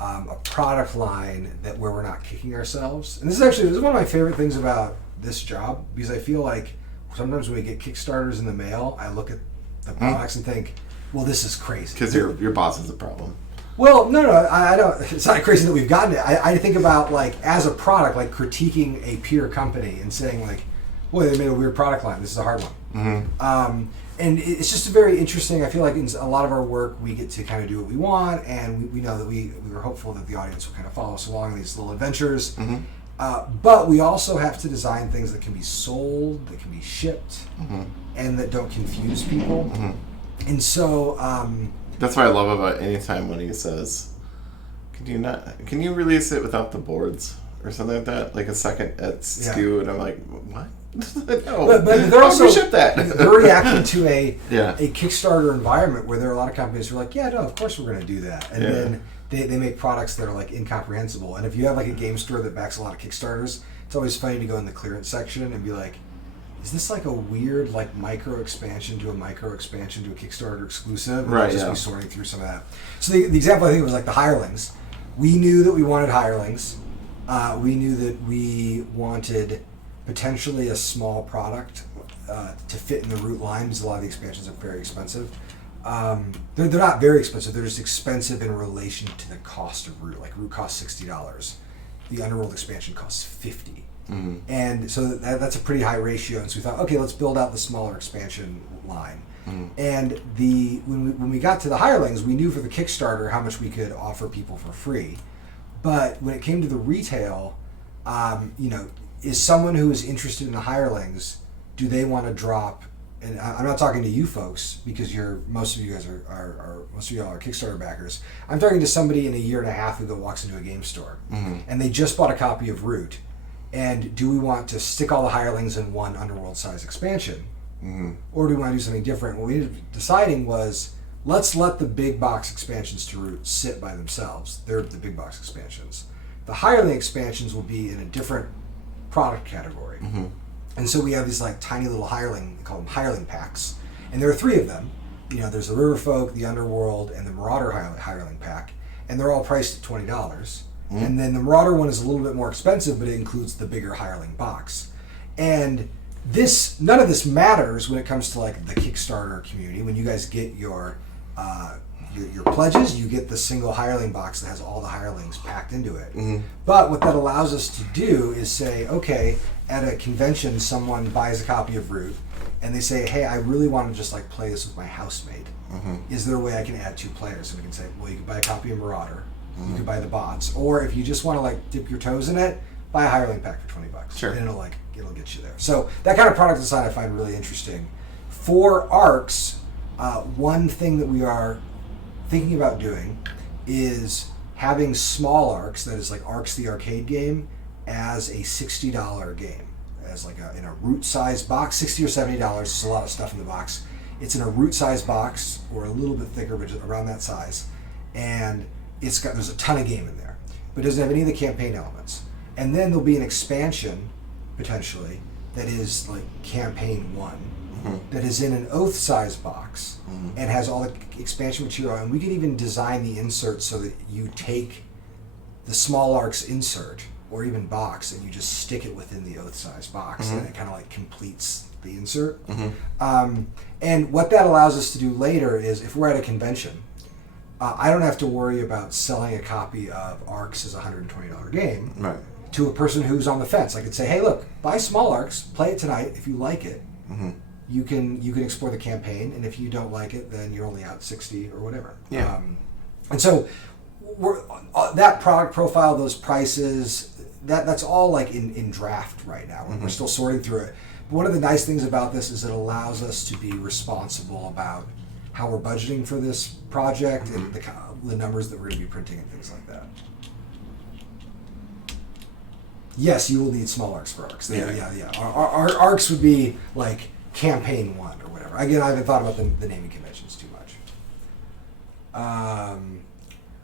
a product line that where we're not kicking ourselves. And this is one of my favorite things about this job, because I feel like sometimes when we get Kickstarters in the mail, I look at the products and think, well, this is crazy. Because your boss is a problem. Well, no, I don't. It's not crazy that we've gotten it. I think about like as a product, like critiquing a peer company and saying like, boy, they made a weird product line. This is a hard one. And it's just very interesting. I feel like in a lot of our work, we get to kind of do what we want, and we know that we were hopeful that the audience will kind of follow us along these little adventures. But we also have to design things that can be sold, that can be shipped, and that don't confuse people. And so that's what I love about any time when he says, can you release it without the boards or something like that, like a second at SKU, and I'm like, what? No, but they're also ship that. They're reacting to a a Kickstarter environment where there are a lot of companies who are like, yeah, no, of course we're going to do that, and then they make products that are like incomprehensible. And if you have like a game store that backs a lot of Kickstarters, it's always funny to go in the clearance section and be like, is this like a weird like micro expansion to a Kickstarter exclusive? And Right. Just be sorting through some of that. So the example I think was like the hirelings. We knew that we wanted hirelings. We knew that we wanted potentially a small product to fit in the root line, because a lot of the expansions are very expensive. They're not very expensive. They're just expensive in relation to the cost of root. Like root costs $60. The Underworld expansion costs $50. And so that's a pretty high ratio. And so we thought, okay, let's build out the smaller expansion line. And when we got to the hirelings, we knew for the Kickstarter how much we could offer people for free. But when it came to the retail, is someone who is interested in the hirelings, do they want to drop? And I'm not talking to you folks, because most of you guys are most of y'all are Kickstarter backers. I'm talking to somebody in a year and a half who walks into a game store and they just bought a copy of Root. And do we want to stick all the hirelings in one Underworld size expansion, or do we want to do something different? What we ended up deciding was, let's let the big box expansions to Root sit by themselves. They're the big box expansions. The hireling expansions will be in a different product category. And so we have these like tiny little hireling, we call them hireling packs. And there are 3 of them. There's the Riverfolk, the Underworld, and the Marauder hireling pack. And they're all priced at $20. And then the Marauder one is a little bit more expensive, but it includes the bigger hireling box. And none of this matters when it comes to like the Kickstarter community. When you guys get your pledges, you get the single hireling box that has all the hirelings packed into it. But what that allows us to do is say, okay, at a convention, someone buys a copy of Root, and they say, hey, I really want to just like play this with my housemate. Is there a way I can add 2 players? And we can say, well, you can buy a copy of Marauder, you can buy the bots, or if you just want to like dip your toes in it, buy a hireling pack for $20. Sure. And it'll get you there. So that kind of product design I find really interesting. For ARCs, one thing that we are thinking about doing is having small ARCs, that is like ARCs the arcade game, as a $60 game, as like in a root size box, $60 or $70. There's a lot of stuff in the box. It's in a root size box, or a little bit thicker, but just around that size, and there's a ton of game in there, but it doesn't have any of the campaign elements. And then there'll be an expansion potentially that is like campaign 1. That is in an oath size box and has all the expansion material, and we could even design the insert so that you take the small ARCs insert or even box and you just stick it within the oath size box, and it kind of like completes the insert. And what that allows us to do later is, if we're at a convention, I don't have to worry about selling a copy of ARCs as a $120 game to a person who's on the fence. I could say, hey, look, buy small ARCs, play it tonight. If you like it, you can explore the campaign, and if you don't like it, then you're only out $60 or whatever. And so that product profile, those prices, that's all like in draft right now. We're still sorting through it. But one of the nice things about this is it allows us to be responsible about how we're budgeting for this project and the numbers that we're going to be printing and things like that. Yes, you will need small arcs for arcs. Yeah. Our arcs would be like campaign 1 or whatever. Again, I haven't thought about the naming conventions too much.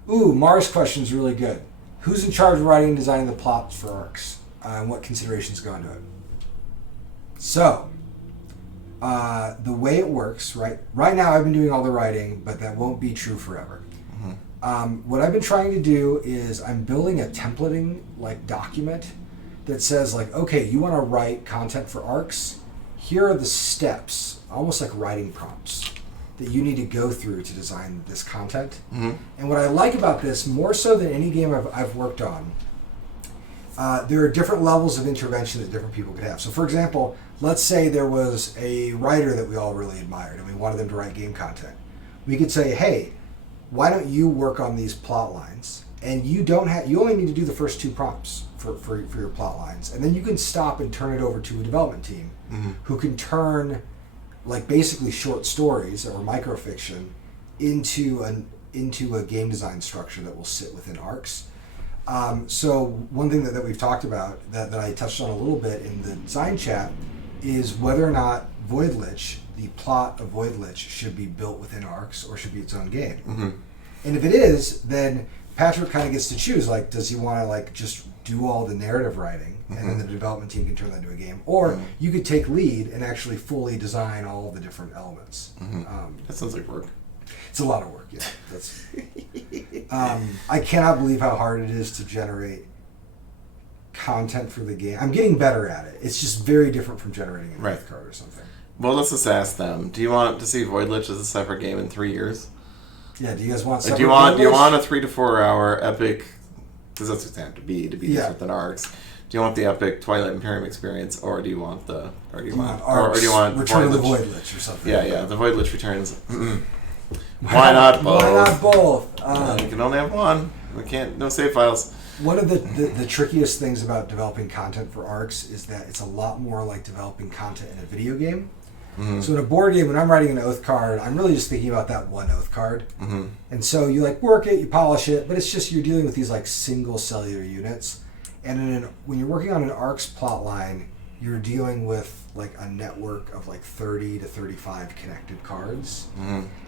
Mars question's really good. Who's in charge of writing and designing the plots for arcs? And what considerations go into it? So, the way it works, right now I've been doing all the writing, but that won't be true forever. What I've been trying to do is I'm building a templating like document that says like, okay, you want to write content for arcs? Here are the steps, almost like writing prompts, that you need to go through to design this content. And what I like about this, more so than any game I've worked on, there are different levels of intervention that different people could have. So for example, let's say there was a writer that we all really admired and we wanted them to write game content. We could say, hey, why don't you work on these plot lines? And you only need to do the first 2 prompts for your plot lines. And then you can stop and turn it over to a development team who can turn like basically short stories or microfiction into a game design structure that will sit within arcs. So one thing that we've talked about that I touched on a little bit in the design chat is whether or not Voidlich, the plot of Voidlich, should be built within arcs or should be its own game. And if it is, then Patrick kind of gets to choose, like, does he want to like just do all the narrative writing and then the development team can turn that into a game, or you could take lead and actually fully design all of the different elements. That sounds like work. It's a lot of work, yeah. That's I cannot believe how hard it is to generate content for the game. I'm getting better at it. It's just very different from generating an Earth card or something. Well, let's just ask them. Do you want to see Voidlich as a separate game in 3 years? Yeah. Do you guys want? Do you want a 3 to 4 hour epic? Because that's what it's have to be different than arcs. Do you want the epic Twilight Imperium experience, or do you want Return of the Voidlich or something? Yeah. The Voidlich returns. Why not both? Why not both? You can only have one. We can't. No save files. One of the trickiest things about developing content for arcs is that it's a lot more like developing content in a video game. So in a board game, when I'm writing an oath card, I'm really just thinking about that one oath card. And so you like work it, you polish it, but it's just you're dealing with these like single cellular units. And when you're working on an arcs plot line, you're dealing with like a network of like 30 to 35 connected cards.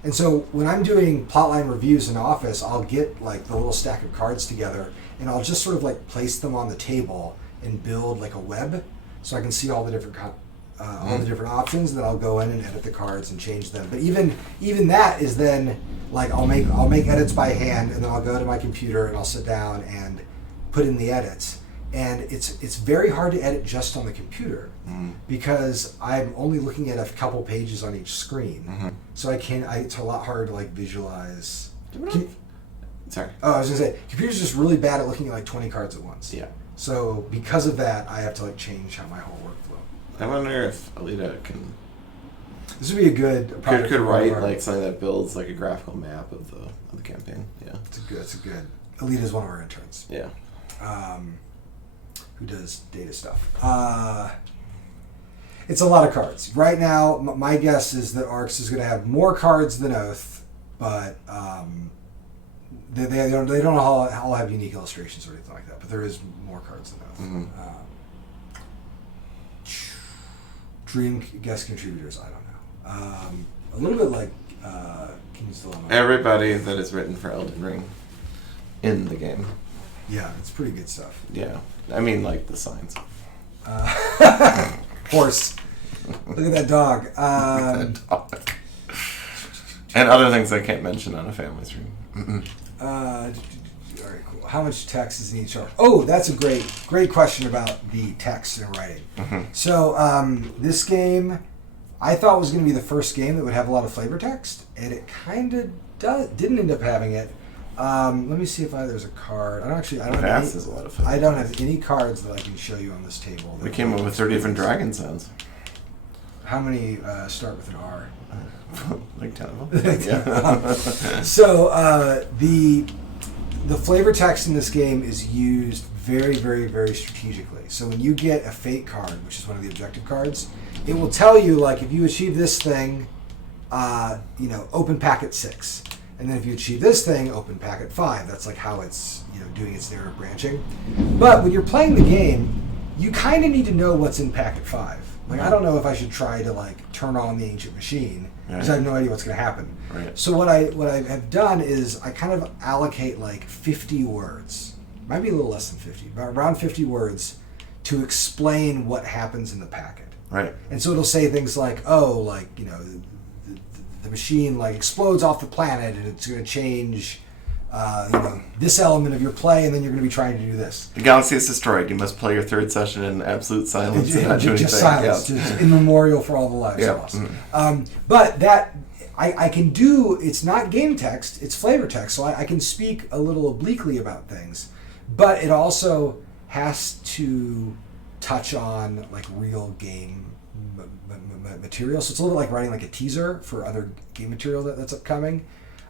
And so when I'm doing plotline reviews in Office, I'll get like the little stack of cards together and I'll just sort of like place them on the table and build like a web so I can see all the different all the different options. Then I'll go in and edit the cards and change them. But even that is then like I'll make edits by hand and then I'll go to my computer and I'll sit down and put in the edits. And it's very hard to edit just on the computer because I'm only looking at a couple pages on each screen. So it's a lot harder to like visualize. Sorry. Oh, I was gonna say computers are just really bad at looking at like 20 cards at once. Yeah. So because of that, I have to like change how my whole workflow. I wonder if Alita can. This would be a good. Could write like something that builds like a graphical map of the campaign. Yeah. It's a good. Alita's one of our interns. Yeah. Who does data stuff. It's a lot of cards. Right now, my guess is that Arcs is going to have more cards than Oath, but they don't all have unique illustrations or anything like that, but there is more cards than Oath. Dream guest contributors, I don't know. A little bit like King's Dilemma. Everybody that is written for Elden Ring in the game. Yeah, it's pretty good stuff. Yeah. I mean, like the signs. Horse. Look at that dog. And other things I can't mention on a family stream. All right, cool. How much text is in each arc? Oh, that's a great question about the text and writing. So this game, I thought was going to be the first game that would have a lot of flavor text, and it kind of didn't end up having it. Let me see if there's a card. I don't have a lot of I don't have any cards that I can show you on this table. We came up with 30 different dragon sounds. How many start with an R? Like 10 of them. Yeah. So the flavor text in this game is used very, very, very strategically. So when you get a fate card, which is one of the objective cards, it will tell you, like, if you achieve this thing, open packet 6. And then if you achieve this thing, open packet 5. That's like how it's, doing its narrative branching. But when you're playing the game, you kind of need to know what's in packet 5. Like, I don't know if I should try to, like, turn on the ancient machine, because I have no idea what's going to happen. Right. So what I have done is I kind of allocate, like, 50 words. Might be a little less than 50, but around 50 words to explain what happens in the packet. Right. And so it'll say things like, the machine, like, explodes off the planet, and it's going to change this element of your play, and then you're going to be trying to do this. The galaxy is destroyed. You must play your third session in absolute silence and not do anything. Just silence, just in memorial for all the lives lost. Mm-hmm. But that I can do. It's not game text; it's flavor text. So I can speak a little obliquely about things, but it also has to touch on, like, real game material. So it's a little like writing, like, a teaser for other game material that's upcoming.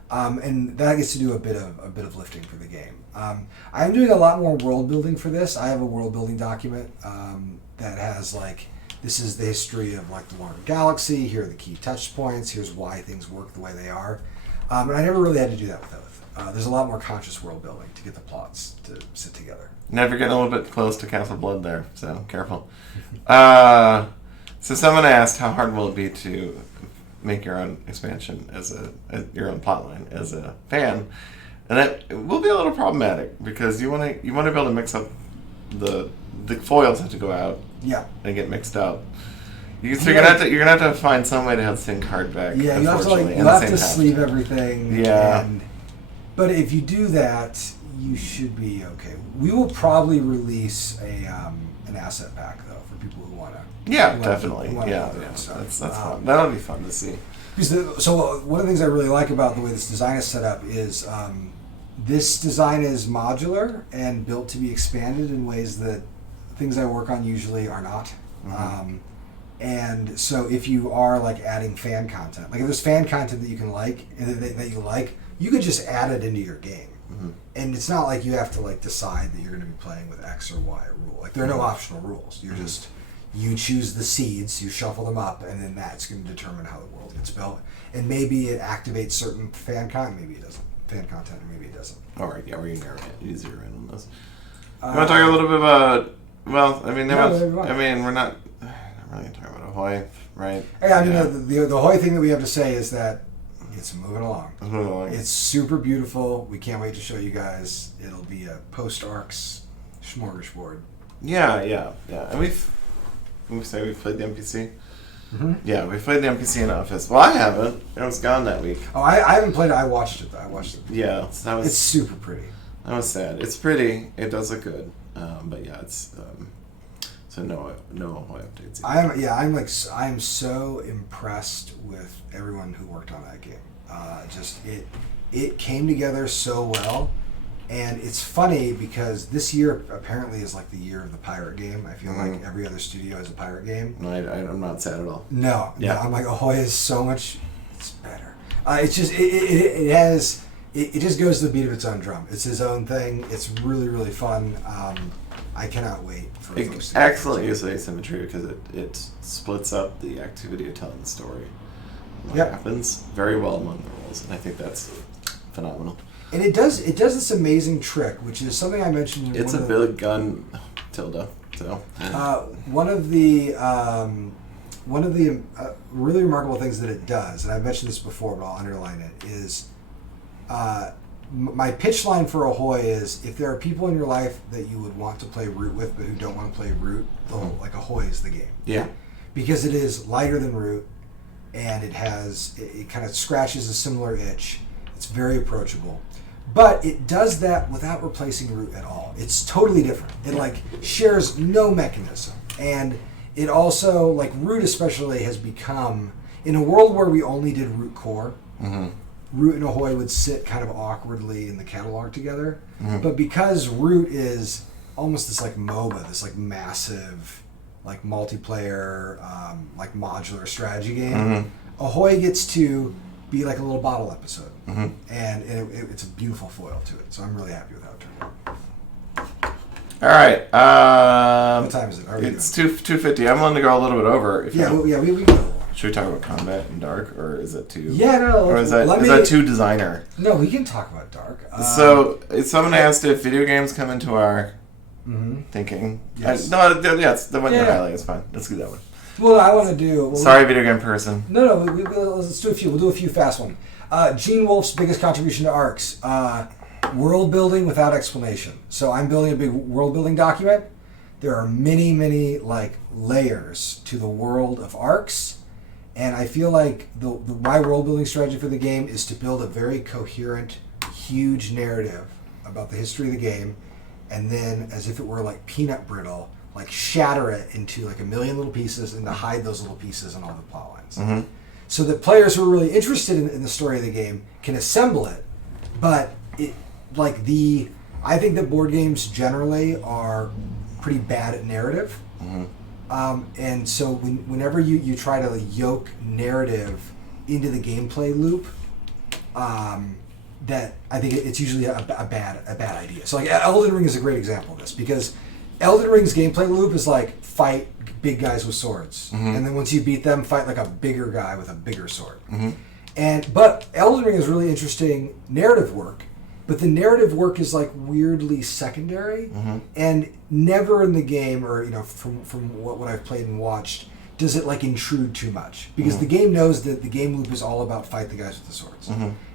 And that gets to do a bit of lifting for the game. I'm doing a lot more world building for this. I have a world building document that has, like, this is the history of, like, the larger galaxy. Here are the key touch points. Here's why things work the way they are. And I never really had to do that with Oath. There's a lot more conscious world building to get the plots to sit together. Now you're getting a little bit close to Castle Blood there, so careful. So someone asked, how hard will it be to make your own expansion your own plotline as a fan? And that will be a little problematic, because you want to be able to mix up the foils have to go out, and get mixed up. You're gonna have to find some way to have the same card back. Yeah, you have to sleeve everything. Yeah. But if you do that, you should be okay. We will probably release an asset pack, though, for people who want to. Yeah, definitely. That's fun. That'll be fun to see. So one of the things I really like about the way this design is set up is this design is modular and built to be expanded in ways that things I work on usually are not. Mm-hmm. And so if you are, like, adding fan content, like if there's fan content that you can like and that you like, you could just add it into your game. Mm-hmm. And it's not like you have to, like, decide that you're going to be playing with X or Y rule. Like, there are no optional rules. You're just, you choose the seeds, you shuffle them up, and then that's going to determine how the world gets built. And maybe it activates certain fan content, maybe it doesn't. Fan content, or maybe it doesn't. All right, yeah, we're going to narrow it easier in on this. You want to talk a little bit about, we're not really going to talk about Ahoy, right? The Ahoy thing that we have to say is that it's moving along. It's super beautiful. We can't wait to show you guys. It'll be a post-Arcs smorgasbord. Yeah. And we've played the NPC. Mm-hmm. Yeah, we played the NPC in Office. Well, I haven't. I was gone that week. Oh, I haven't played it. I watched it. Yeah, it's super pretty. That was sad. It's pretty. It does look good. But yeah, it's so no Ahoy updates. I'm so impressed with everyone who worked on that game. It came together so well. And it's funny because this year apparently is, like, the year of the pirate game. I feel like every other studio has a pirate game. No, I'm not sad at all. No, I'm like, Ahoy is so much. It's better. It's just it just goes to the beat of its own drum. It's his own thing. It's really, really fun. I cannot wait for folks to excellent use of asymmetry, because it splits up the activity of telling the story. What happens very well among the roles, and I think that's phenomenal. And it does this amazing trick, which is something I mentioned. It's a big gun, tilde. So one of the really remarkable things that it does, and I've mentioned this before, but I'll underline it, is my pitch line for Ahoy is, if there are people in your life that you would want to play Root with but who don't want to play Root, like, Ahoy is the game. Yeah. Because it is lighter than Root, and it kind of scratches a similar itch. It's very approachable. But it does that without replacing Root at all. It's totally different. It, like, shares no mechanism. And it also, like, Root especially has become, in a world where we only did Root core, Root and Ahoy would sit kind of awkwardly in the catalog together. Mm-hmm. But because Root is almost this, like, MOBA, this, like, massive, like, multiplayer, like, modular strategy game, Ahoy gets to be like a little bottle episode. And it's a beautiful foil to it. So I'm really happy with how it turned out. All right. What time is it? It's 2:50. I'm willing to go a little bit over. We can go. Should we talk about combat and dark, or is it too? Yeah, no. Or is that too designer? No, we can talk about dark. So someone asked if video games come into our thinking. Yes. It's the one you're highlighting. It's fine. Let's do that one. Well, I want to do. Sorry, video game person. No. Let's do a few. We'll do a few fast ones. Gene Wolfe's biggest contribution to ARCs. World building without explanation. So I'm building a big world building document. There are many like layers to the world of ARCs, and I feel like my world building strategy for the game is to build a very coherent, huge narrative about the history of the game, and then as if it were like peanut brittle, like shatter it into like a million little pieces and to hide those little pieces in all the plot lines. Mm-hmm. So that players who are really interested in the story of the game can assemble it, but I think that board games generally are pretty bad at narrative. Mm-hmm. And so whenever you try to yoke narrative into the gameplay loop, that I think it's usually a bad idea. So like Elden Ring is a great example of this, because Elden Ring's gameplay loop is like fight big guys with swords, and then once you beat them, fight like a bigger guy with a bigger sword. But Elden Ring is really interesting narrative work. But the narrative work is like weirdly secondary, and never in the game, or from what I've played and watched, does it like intrude too much, because the game knows that the game loop is all about fight the guys with the swords,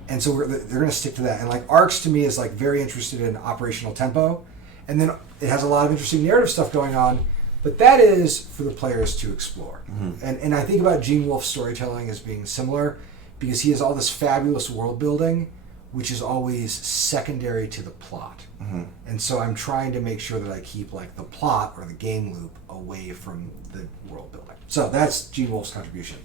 and so they're going to stick to that. And like ARCs to me is like very interested in operational tempo, and then it has a lot of interesting narrative stuff going on, but that is for the players to explore. And I think about Gene Wolfe's storytelling as being similar, because he has all this fabulous world building, which is always secondary to the plot. And so I'm trying to make sure that I keep like the plot or the game loop away from the world building. So that's Gene Wolfe's contribution.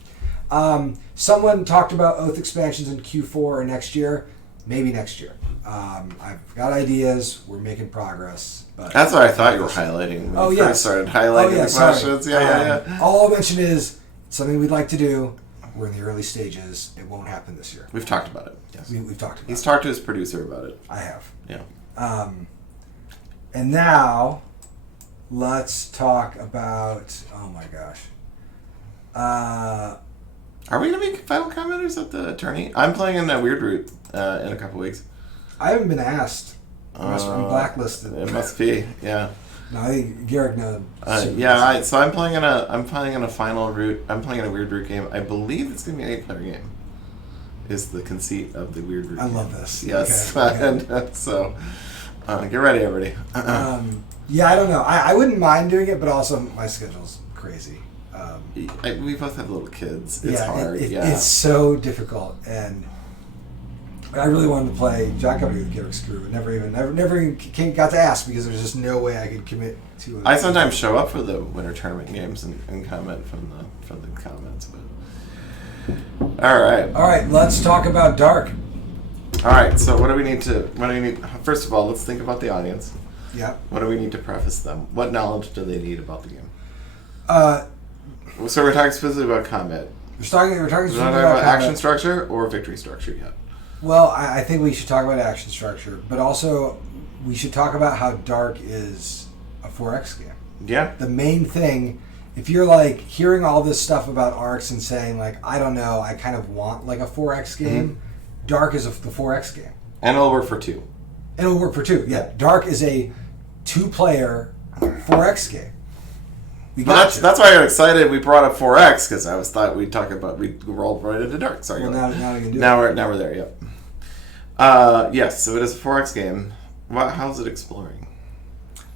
Someone talked about Oath expansions in Q4 or next year. Maybe next year. I've got ideas. We're making progress. But that's what I thought you were highlighting when you first started highlighting the questions. Yeah. All I'll mention is something we'd like to do. We're in the early stages. It won't happen this year. We've talked about it. Yes. We've talked about it. He's talked to his producer about it. I have. Yeah. And now, let's talk about... Oh my gosh. Are we going to be final commenters at the tourney? I'm playing in that weird route in a couple weeks. I haven't been asked. I'm blacklisted. It must be, yeah. No, I think Garrick knows. So I'm playing in a final route. I'm playing in a weird route game. I believe it's going to be an 8-player game. Is the conceit of the weird route? I love this. Yes, okay. And so get ready, everybody. Yeah, I don't know. I wouldn't mind doing it, but also my schedule's crazy. We both have little kids. It's hard. It's so difficult, and I really wanted to play Jack Company with Garrick's crew. Never even got to ask, because there's just no way I could commit to it. I sometimes show up for the winter tournament games and comment from the comments, but all right. Let's talk about Dark. All right. So what do we need? First of all, let's think about the audience. Yeah. What do we need to preface them? What knowledge do they need about the game? So we're talking specifically about combat. We're talking specifically about action structure or victory structure yet. Well, I think we should talk about action structure, but also we should talk about how Dark is a 4X game. Yeah. The main thing, if you're like hearing all this stuff about ARCs and saying like, I don't know, I kind of want like a 4X game, Dark is the 4X game. And it'll work for 2. And it'll work for 2, yeah. Dark is a 2-player 4X game. That's why I got excited. We brought up 4X because I thought we'd talk about we rolled right into Dark. Sorry. Well, now we can do now it. We're there. Yep. Yes. So it is a 4X game. How's it exploring?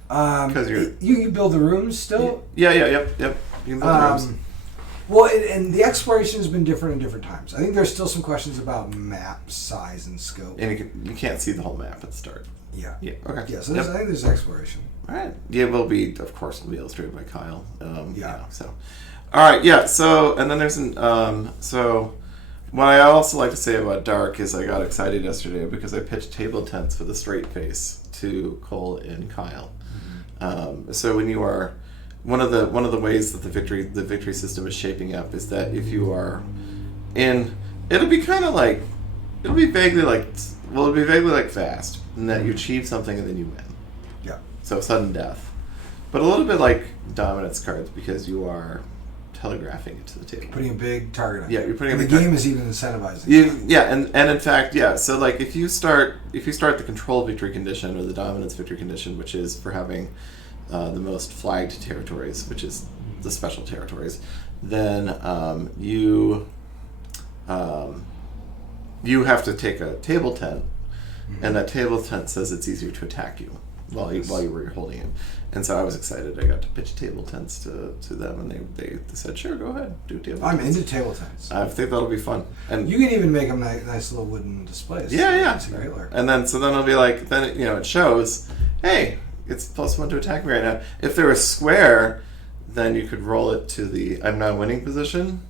Because you build the rooms still. Yeah. Yep. You can build the rooms. Well, and the exploration has been different in different times. I think there's still some questions about map size and scope. And you can't see the whole map at the start. Yeah. Yeah. Okay. Yeah. So I think there's exploration. All right. Yeah, will be illustrated by Kyle. So, all right. Yeah. So, and then there's so what I also like to say about Dark is I got excited yesterday because I pitched table tents for the straight face to Cole and Kyle. So when you are one of the ways that the victory system is shaping up is that if you are it'll be vaguely like fast, and that you achieve something and then you win. Yeah. so sudden death, but a little bit like dominance cards because you are telegraphing it to the table. Putting a big target on. Yeah, you're putting. And a the big game target. is even incentivizing. And in fact, yeah. So like if you start the control victory condition or the dominance victory condition, which is for having the most flagged territories, which is the special territories, then you have to take a table tent, and that table tent says it's easier to attack you while you were holding it. And so I was excited. I got to pitch table tents to them, and they said, "Sure, go ahead, do table tents." I'm into table tents. I think that'll be fun. And you can even make them nice little wooden displays. Yeah. It's great look. And then it'll be like, then it shows, hey, it's +1 to attack me right now. If there was square, then you could roll it to the I'm now winning position,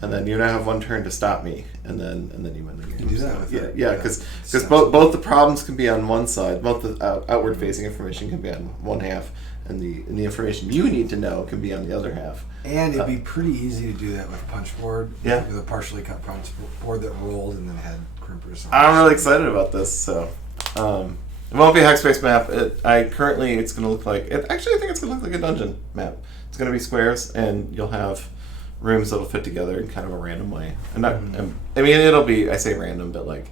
and then you now have 1 turn to stop me, and then you win the game. You can do that with it. Yeah, because both the problems can be on one side, both the outward facing information can be on one half, and the information you need to know can be on the other half. And it'd be pretty easy to do that with punch board. Yeah. With a partially cut punch board that rolled and then had crimpers on. I'm really excited about this. So, it won't be a hex-based map. It's going to look like I think it's going to look like a dungeon map. It's going to be squares, and you'll have rooms that'll fit together in kind of a random way. It'll be, I say random, but like,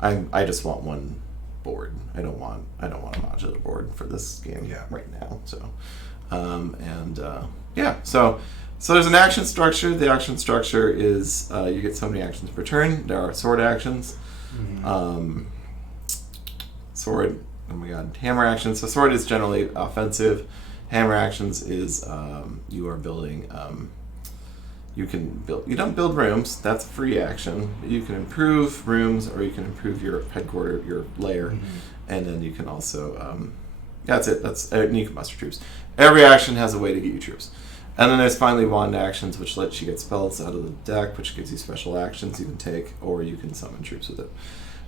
I just want one board. I don't want a modular board for this game right now. So, so there's an action structure. The action structure is you get so many actions per turn. There are sword actions. Sword, hammer actions. So sword is generally offensive. Hammer actions is you are building. You don't build rooms. That's a free action. You can improve rooms, or you can improve your headquarter, your lair, and then you can also. That's it. And you can muster troops. Every action has a way to get you troops. And then there's finally wand actions, which lets you get spells out of the deck, which gives you special actions you can take, or you can summon troops with it.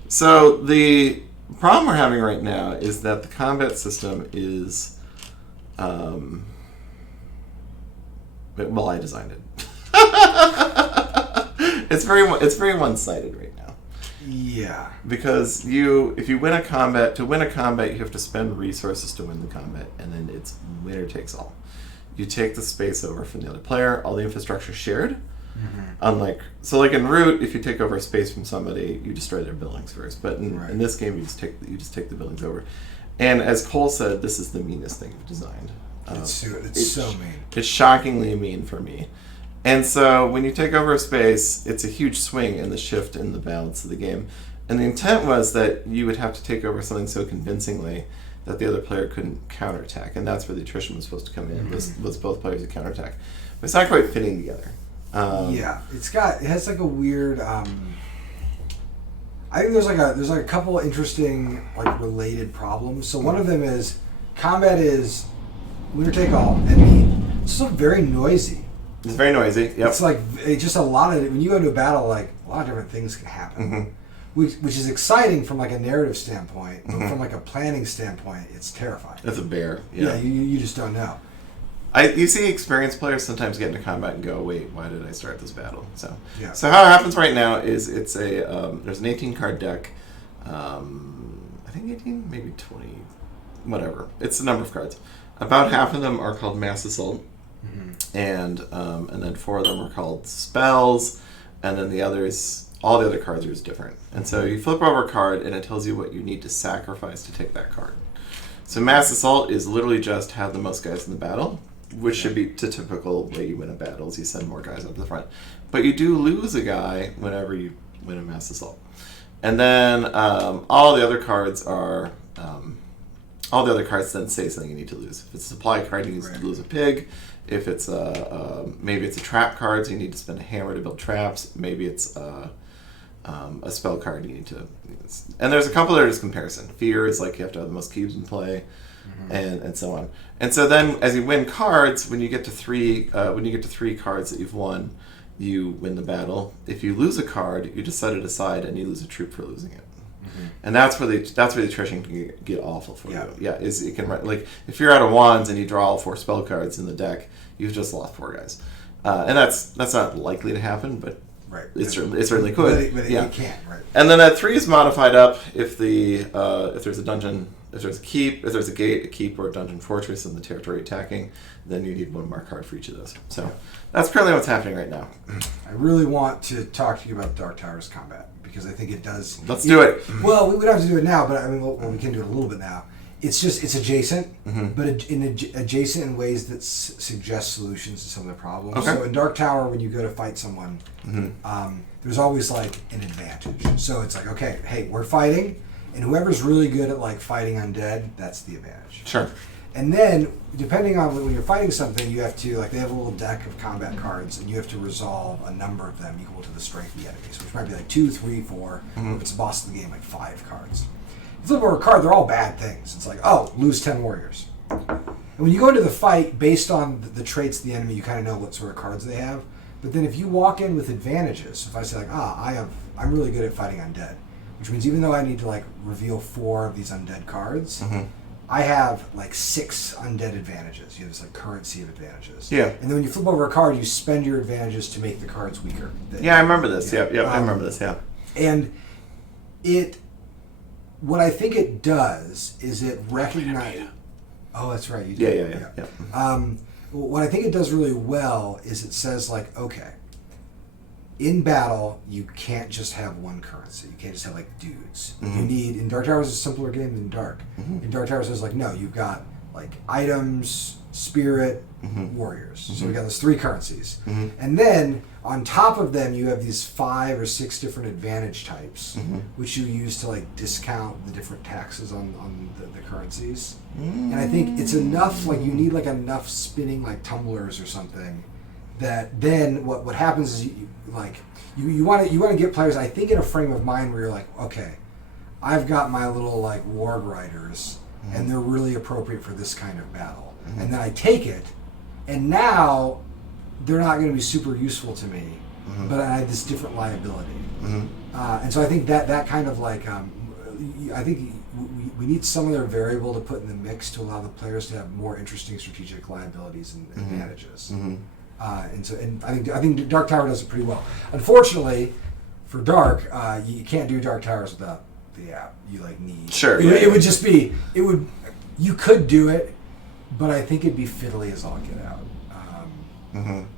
So the problem we're having right now is that the combat system is, I designed it. It's very one-sided right now. Yeah. Because if you win a combat, you have to spend resources to win the combat, and then it's winner takes all. You take the space over from the other player. All the infrastructure is shared. Like in Root, if you take over a space from somebody, you destroy their buildings first. But in this game, you just take the buildings over. And as Cole said, this is the meanest thing you've designed. It's so mean. It's shockingly mean for me. And so when you take over a space, it's a huge swing in the shift in the balance of the game. And the intent was that you would have to take over something so convincingly that the other player couldn't counterattack. And that's where the attrition was supposed to come in, was both players to counterattack. But it's not quite fitting together. It has like a weird. I think there's like a couple interesting related problems. So one of them is combat is winner take all, and it's still very noisy. It's very noisy. Yep. It's like just a lot of when you go into a battle, like a lot of different things can happen, which is exciting from like a narrative standpoint, but from like a planning standpoint, it's terrifying. It's a bear. Yeah, you just don't know. You see experienced players sometimes get into combat and go, wait, why did I start this battle? So how it happens right now is there's an 18 card deck. I think 18, maybe 20, whatever. It's the number of cards. About half of them are called Mass Assault, and then 4 of them are called spells, and then all the other cards are just different. And so you flip over a card, and it tells you what you need to sacrifice to take that card. So Mass Assault is literally just have the most guys in the battle, which should be the typical way you win a battle, is you send more guys up to the front. But you do lose a guy whenever you win a Mass Assault. And then all the other cards then say something you need to lose. If it's a supply card, you need to lose a pig. If it's maybe it's a trap card, so you need to spend a hammer to build traps. Maybe it's a spell card, you need to. And there's a couple that are just comparison. Fear is like you have to have the most cubes in play, and so on. And so then, as you win cards, when you get to 3 cards that you've won, you win the battle. If you lose a card, you just set it aside and you lose a troop for losing it. And that's where the attrition can get awful for you. Yeah, it can if you're out of wands and you draw all 4 spell cards in the deck, you've just lost 4 guys, and that's not likely to happen, but it certainly could. But it can, right? And then that 3 is modified up if there's a dungeon if there's a gate, a keep, or a dungeon fortress in the territory attacking, then you need one mark card for each of those. So that's currently what's happening right now. I really want to talk to you about Dark Towers combat because I think it does. Let's do it. Well, we would have to do it now, but I mean, we can do it a little bit now. It's adjacent, but adjacent in ways that suggest solutions to some of the problems. Okay. So in Dark Tower, when you go to fight someone, there's always like an advantage. So it's like, okay, hey, we're fighting, and whoever's really good at like fighting undead, that's the advantage. Sure. And then, depending on when you're fighting something, you have to, like, they have a little deck of combat cards, and you have to resolve a number of them equal to the strength of the enemies, which might be like 2, 3, 4. If it's a boss of the game, like 5 cards. If you flip over a card, they're all bad things. It's like, oh, lose 10 warriors. And when you go into the fight, based on the traits of the enemy, you kind of know what sort of cards they have. But then if you walk in with advantages, if I say, like, I'm really good at fighting undead, which means even though I need to, like, reveal 4 of these undead cards, I have like 6 undead advantages. You have this like currency of advantages. Yeah. And then when you flip over a card, you spend your advantages to make the cards weaker. Yeah, I remember this. Yeah, I remember this. Yeah. And what I think it does is it recognizes. Oh, that's right. You did. Yeah. What I think it does really well is it says like, okay, in battle, you can't just have one currency. You can't just have like dudes. You need, in Dark Towers is a simpler game than Dark. In Dark Towers it's like, no, you've got like items, spirit, warriors. So we got those 3 currencies. And then on top of them you have these 5 or 6 different advantage types, which you use to like discount the different taxes on the currencies. And I think it's enough, like you need like enough spinning like tumblers or something, that then what happens is you want to get players, I think, in a frame of mind where you're like, okay, I've got my little like warg riders and they're really appropriate for this kind of battle, and then I take it, and now they're not going to be super useful to me, but I have this different liability, and so I think that kind of like I think we need some other variable to put in the mix to allow the players to have more interesting strategic liabilities and advantages. And I think Dark Tower does it pretty well. Unfortunately, for Dark, you can't do Dark Towers without the app. You like need. Sure. It would just be. You could do it, but I think it'd be fiddly as all get out.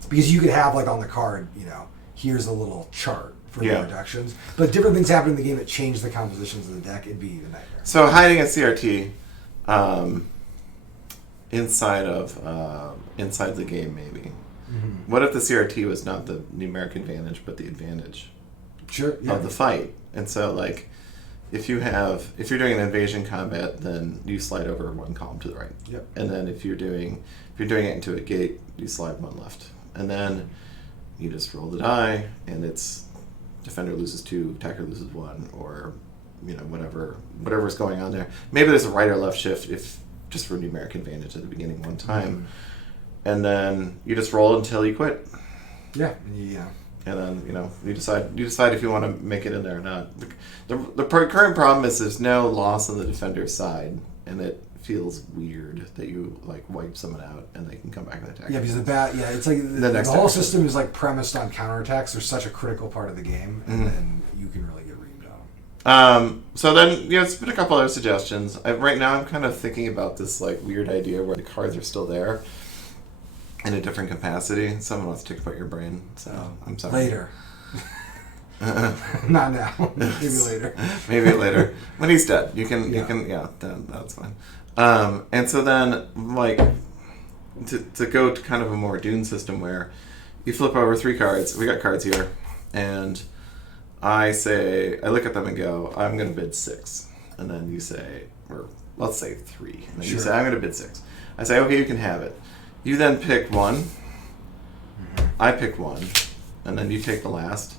Because you could have like on the card, here's a little chart for the reductions, but different things happen in the game that change the compositions of the deck. It'd be a nightmare. So hiding a CRT inside the game, maybe. What if the CRT was not the numeric advantage, but the advantage of the fight? And so, like, if you're doing an invasion combat, then you slide over 1 column to the right. Yep. And then if you're doing it into a gate, you slide 1 left. And then you just roll the die, and it's defender loses 2, attacker loses 1, or whatever's going on there. Maybe there's a right or left shift if just for numeric advantage at the beginning one time. And then you just roll until you quit. Yeah. And then you decide if you want to make it in there or not. The current problem is there's no loss on the defender's side, and it feels weird that you like wipe someone out and they can come back and attack. Yeah, because it's like the whole system is like premised on counterattacks. They're such a critical part of the game, and then you can really get reamed on. So then it's been a couple other suggestions. Right now I'm kind of thinking about this like weird idea where the cards are still there in a different capacity. Someone wants to take apart your brain, so I'm sorry. Later. Not now. Maybe later. Maybe later. When he's dead. You can, then that's fine. And so then, like, to go to kind of a more Dune system where you flip over 3 cards. We got cards here, and I look at them and go, I'm going to bid 6. And then you say, or let's say 3. And then you say, I'm going to bid 6. I say, okay, you can have it. You then pick 1. I pick 1. And then you take the last.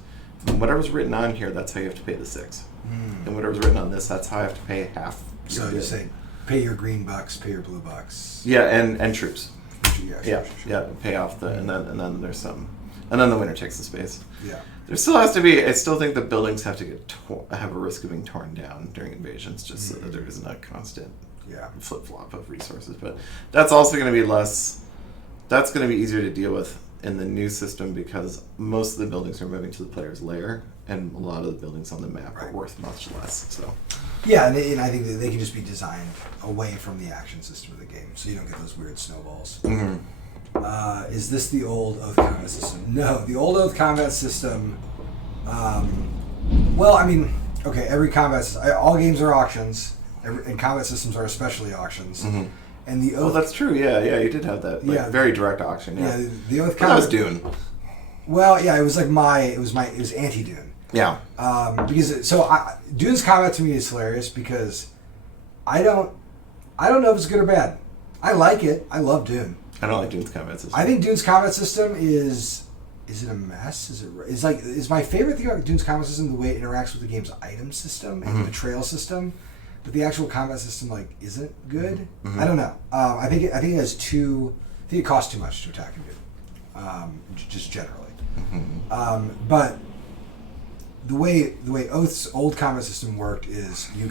And whatever's written on here, that's how you have to pay the 6. And whatever's written on this, that's how I have to pay half. So you say, pay your green bucks, pay your blue bucks. Yeah, and troops. Sure. Pay off the and then there's some, and then the winner takes the space. Yeah. There still has to be. I still think the buildings have to have a risk of being torn down during invasions, just so that there isn't a constant flip flop of resources. But that's also going to be less. That's going to be easier to deal with in the new system because most of the buildings are moving to the player's lair, and a lot of the buildings on the map are worth much less. So. Yeah, and I think that they can just be designed away from the action system of the game, so you don't get those weird snowballs. Mm-hmm. Is this the old Oath combat system? No, the old Oath combat system. Well, I mean, okay, every combat all games are auctions, and combat systems are especially auctions. Mm-hmm. And the Oath. Oh, that's true. Yeah, you did have that. Very direct auction. Yeah, the Oath combat. combat. That was Dune. Well, yeah, it was like it was anti-Dune. Yeah. Because Dune's combat to me is hilarious because I don't know if it's good or bad. I like it. I love Dune. I don't like Dune's combat system. I think Dune's combat system is it a mess? Is my favorite thing about Dune's combat system the way it interacts with the game's item system and betrayal system, but the actual combat system isn't good. I don't know. I think it has too. I think it costs too much to attack a Dune, just generally. But the way Oath's old combat system worked is you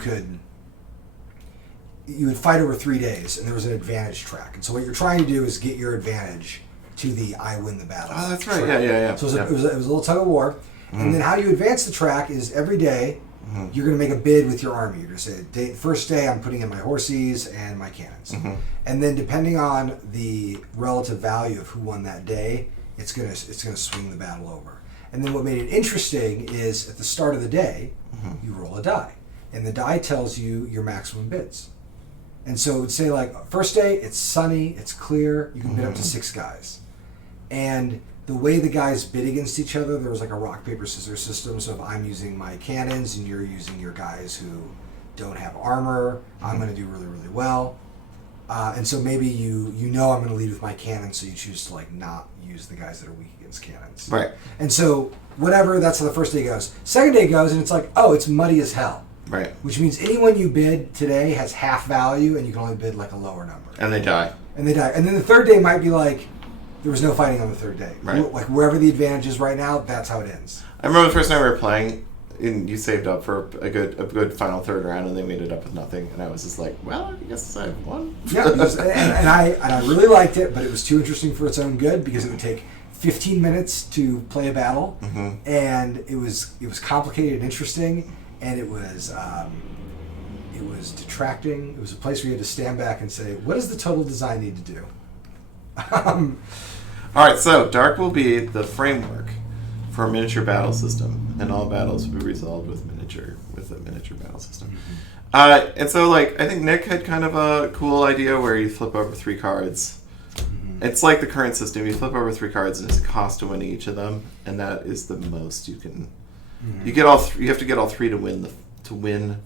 would fight over 3 days, and there was an advantage track. And so what you're trying to do is get your advantage to the I win the battle. Oh, that's right. track. Yeah. So it was a little tug of war. And then how you advance the track is every day you're going to make a bid with your army. You're going to say, first day I'm putting in my horses and my cannons. And then depending on the relative value of who won that day, it's going to swing the battle over. And then what made it interesting is at the start of the day, you roll a die. And the die tells you your maximum bids. And so it would say first day, it's sunny, it's clear, you can bid up to 6 guys. And the way the guys bid against each other, there was a rock, paper, scissors system. So if I'm using my cannons and you're using your guys who don't have armor, I'm going to do really, really well. And so maybe you know I'm going to lead with my cannons, so you choose to not use the guys that are weak against cannons. Right. And so whatever, that's how the first day goes. Second day goes, and it's it's muddy as hell. Right. Which means anyone you bid today has half value, and you can only bid a lower number. And they die. And then the third day might be there was no fighting on the third day. Right. Wherever the advantage is right now, that's how it ends. I remember the first time we were playing, and you saved up for a good final third round, and they made it up with nothing, and I was just well, I guess I won. Yeah, and I really liked it, but it was too interesting for its own good because it would take 15 minutes to play a battle, and it was complicated and interesting, and it was detracting. It was a place where you had to stand back and say, what does the total design need to do? All right, so Dark will be the framework for a miniature battle system, and all battles will be resolved with a miniature battle system. And so, I think Nick had kind of a cool idea where you flip over 3 cards. It's like the current system. You flip over 3 cards, and it's a cost to win each of them, and that is the most you can. You get all. You have to get all 3 to win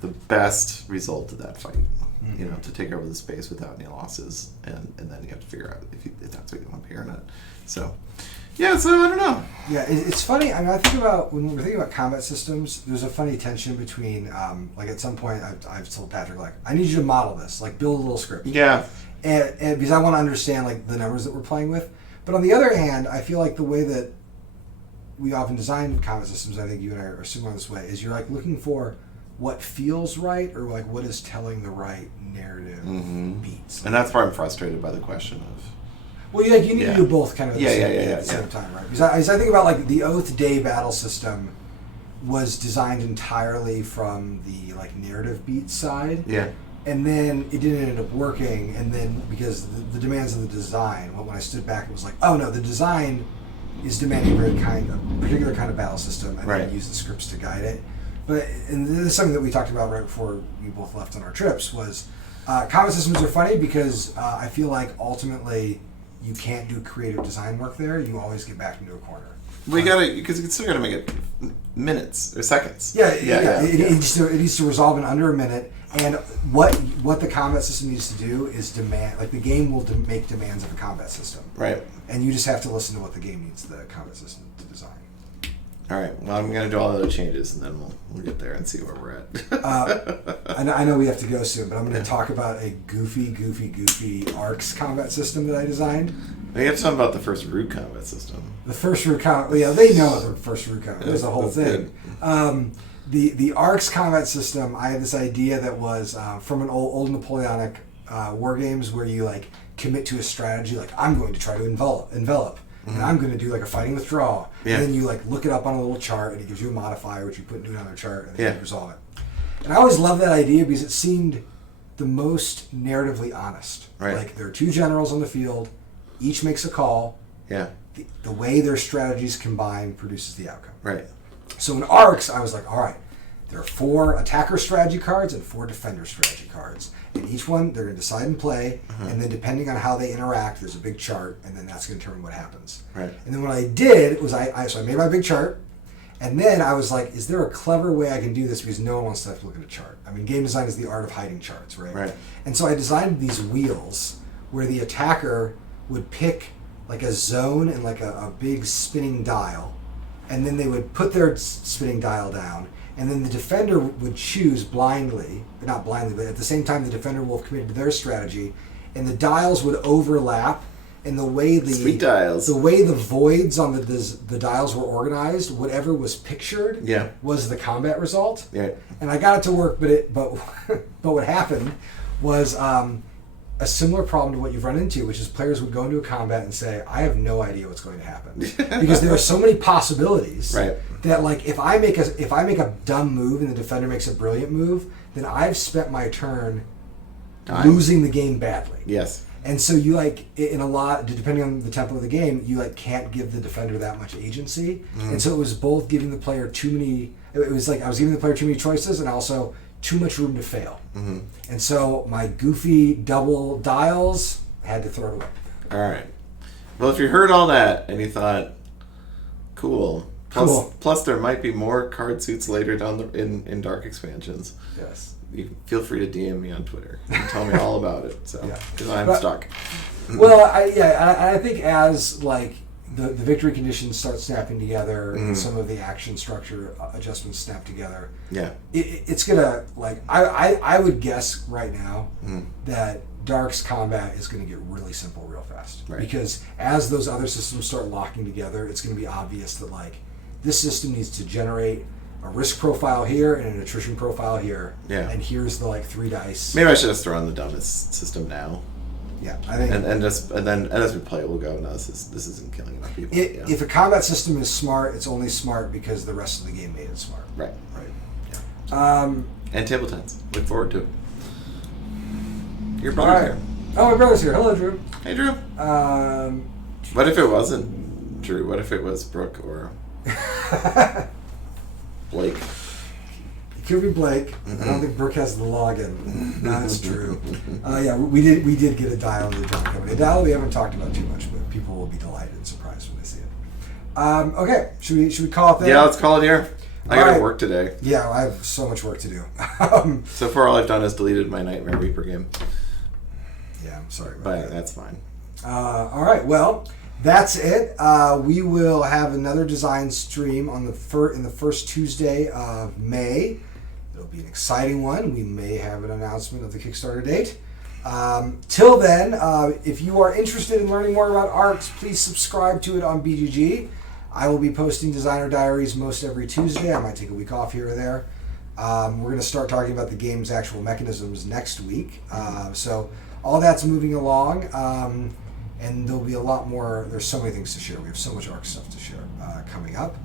the best result of that fight. To take over the space without any losses, and then you have to figure out if that's what you want to pay or not. So, yeah. So I don't know. Yeah, it's funny. I mean, I think about when we're thinking about combat systems. There's a funny tension between, at some point, I've told Patrick, I need you to model this, build a little script. Yeah. And because I want to understand the numbers that we're playing with. But on the other hand, I feel the way that we often design combat systems, I think you and I are similar this way, is you're looking for what feels right or what is telling the right narrative beats. And that's why I'm frustrated by the question of. Well, you need to do both kind of at the same time, right? Because I think about the Oath Day battle system was designed entirely from the narrative beat side. Yeah. And then it didn't end up working, and then because the demands of the design, when I stood back, it was oh no, the design is demanding a particular kind of battle system, and then use the scripts to guide it. And this is something that we talked about right before we both left on our trips, was combat systems are funny because I feel ultimately you can't do creative design work there. You always get backed into a corner. We because you still gotta make it minutes or seconds. Yeah. It needs to resolve in under a minute. And what the combat system needs to do is demand, the game will make demands of a combat system. Right. And you just have to listen to what the game needs the combat system to design. All right. Well, I'm going to do all the other changes, and then we'll get there and see where we're at. I know we have to go soon, but I'm going to talk about a goofy ARCS combat system that I designed. We have to talk about the first root combat system. The first root combat. Yeah, they know the first root combat. There's a whole thing. The ARCS combat system, I had this idea that was from an old Napoleonic war games where you commit to a strategy, I'm going to try to envelop. And I'm going to do a fighting withdrawal. Yeah. And then you look it up on a little chart, and it gives you a modifier, which you put into another chart, and then you resolve it. And I always loved that idea because it seemed the most narratively honest. Right. Like, there are two generals on the field, each makes a call. Yeah. The way their strategies combine produces the outcome. Right. So in ARCs, I was like, all right, there are 4 attacker strategy cards and 4 defender strategy cards. And each one, they're going to decide and play. And then depending on how they interact, there's a big chart. And then that's going to determine what happens. Right. And then what I did was so I made my big chart. And then I was like, is there a clever way I can do this? Because no one wants to have to look at a chart. I mean, game design is the art of hiding charts, right? Right. And so I designed these wheels where the attacker would pick like a zone and like a big spinning dial. And then they would put their spinning dial down. And then the defender would choose blindly, not blindly, but at the same time the defender will have committed to their strategy. And the dials would overlap. And the way Sweet dials. the way the voids on the dials were organized, whatever was pictured, was the combat result. Yeah. And I got it to work, but what happened was a similar problem to what you've run into, which is players would go into a combat and say, "I have no idea what's going to happen," because there are so many possibilities. Right. That like if I make a dumb move and the defender makes a brilliant move, then I've spent my turn losing the game badly. Yes. And so you like in a lot, depending on the tempo of the game, you like can't give the defender that much agency. And so it was both giving the player too many. It was like I was giving the player too many choices and also too much room to fail. And so my goofy double dials had to throw it away. All right. Well, if you heard all that and you thought, cool. Plus, there might be more card suits later down in Dark expansions. Yes. You feel free to DM me on Twitter and tell me all about it. So, because I'm stuck. Well, I think as like the victory conditions start snapping together and some of the action structure adjustments snap together, it's gonna like I would guess right now that Dark's combat is going to get really simple real fast. Right. Because as those other systems start locking together, it's going to be obvious that like this system needs to generate a risk profile here and an attrition profile here. Yeah. And here's the like 3 dice. Maybe I should just throw in the dumbest system now. Yeah, I think. And then as we play, we'll go. No, this isn't killing enough people. If a combat system is smart, it's only smart because the rest of the game made it smart. Right. Yeah. And table tents. Look forward to it. Your brother's here. Oh, my brother's here. Hello, Drew. Hey, Drew. What if it wasn't Drew? What if it was Brooke or Blake? It could be Blake. I don't think Brooke has the login. No, that's true. Yeah, we did get a dial in the John Company. A dial we haven't talked about too much, but people will be delighted and surprised when they see it. Okay, should we call it there? Yeah, let's call it here. I gotta work today. Yeah, I have so much work to do. So far, all I've done is deleted my Nightmare Reaper game. Yeah, I'm sorry about But that. that's fine. All right, well, that's it. We will have another design stream on in the first Tuesday of May. It'll be an exciting one. We may have an announcement of the Kickstarter date. Till then, if you are interested in learning more about ARCs, please subscribe to it on BGG. I will be posting designer diaries most every Tuesday. I might take a week off here or there. We're going to start talking about the game's actual mechanisms next week. So all that's moving along, and there'll be a lot more. There's so many things to share. We have so much ARC stuff to share coming up.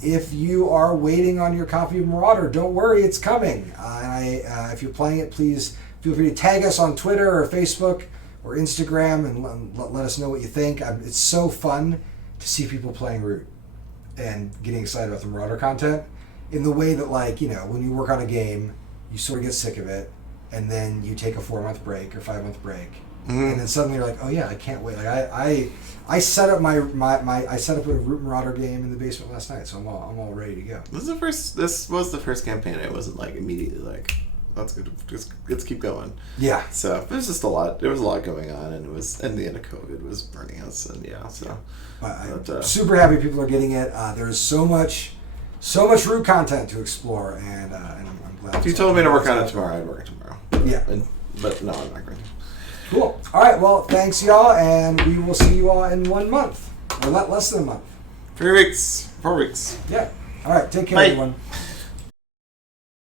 If you are waiting on your copy of Marauder, don't worry, it's coming. If you're playing it, please feel free to tag us on Twitter or Facebook or Instagram and let us know what you think. It's so fun to see people playing Root and getting excited about the Marauder content in the way that, like, you know, when you work on a game, you sort of get sick of it, and then you take a 4-month break or 5-month break, and then suddenly you're like, oh yeah, I can't wait. Like I set up I set up a Root Marauder game in the basement last night, so I'm all ready to go. This was the first campaign. It wasn't like immediately like, that's good. Just let's keep going. Yeah. So it was just a lot. There was a lot going on, and the end of COVID was burning us, and yeah. So. I'm super happy people are getting it. There's so much Root content to explore, and I'm glad. If you told me to work on it tomorrow, I'd work it tomorrow. Yeah. But no, I'm not going to. Cool. All right. Well, thanks, y'all, and we will see you all in 1 month, or less than a month. 3 weeks, 4 weeks. Yeah. All right. Take care, Bye. everyone.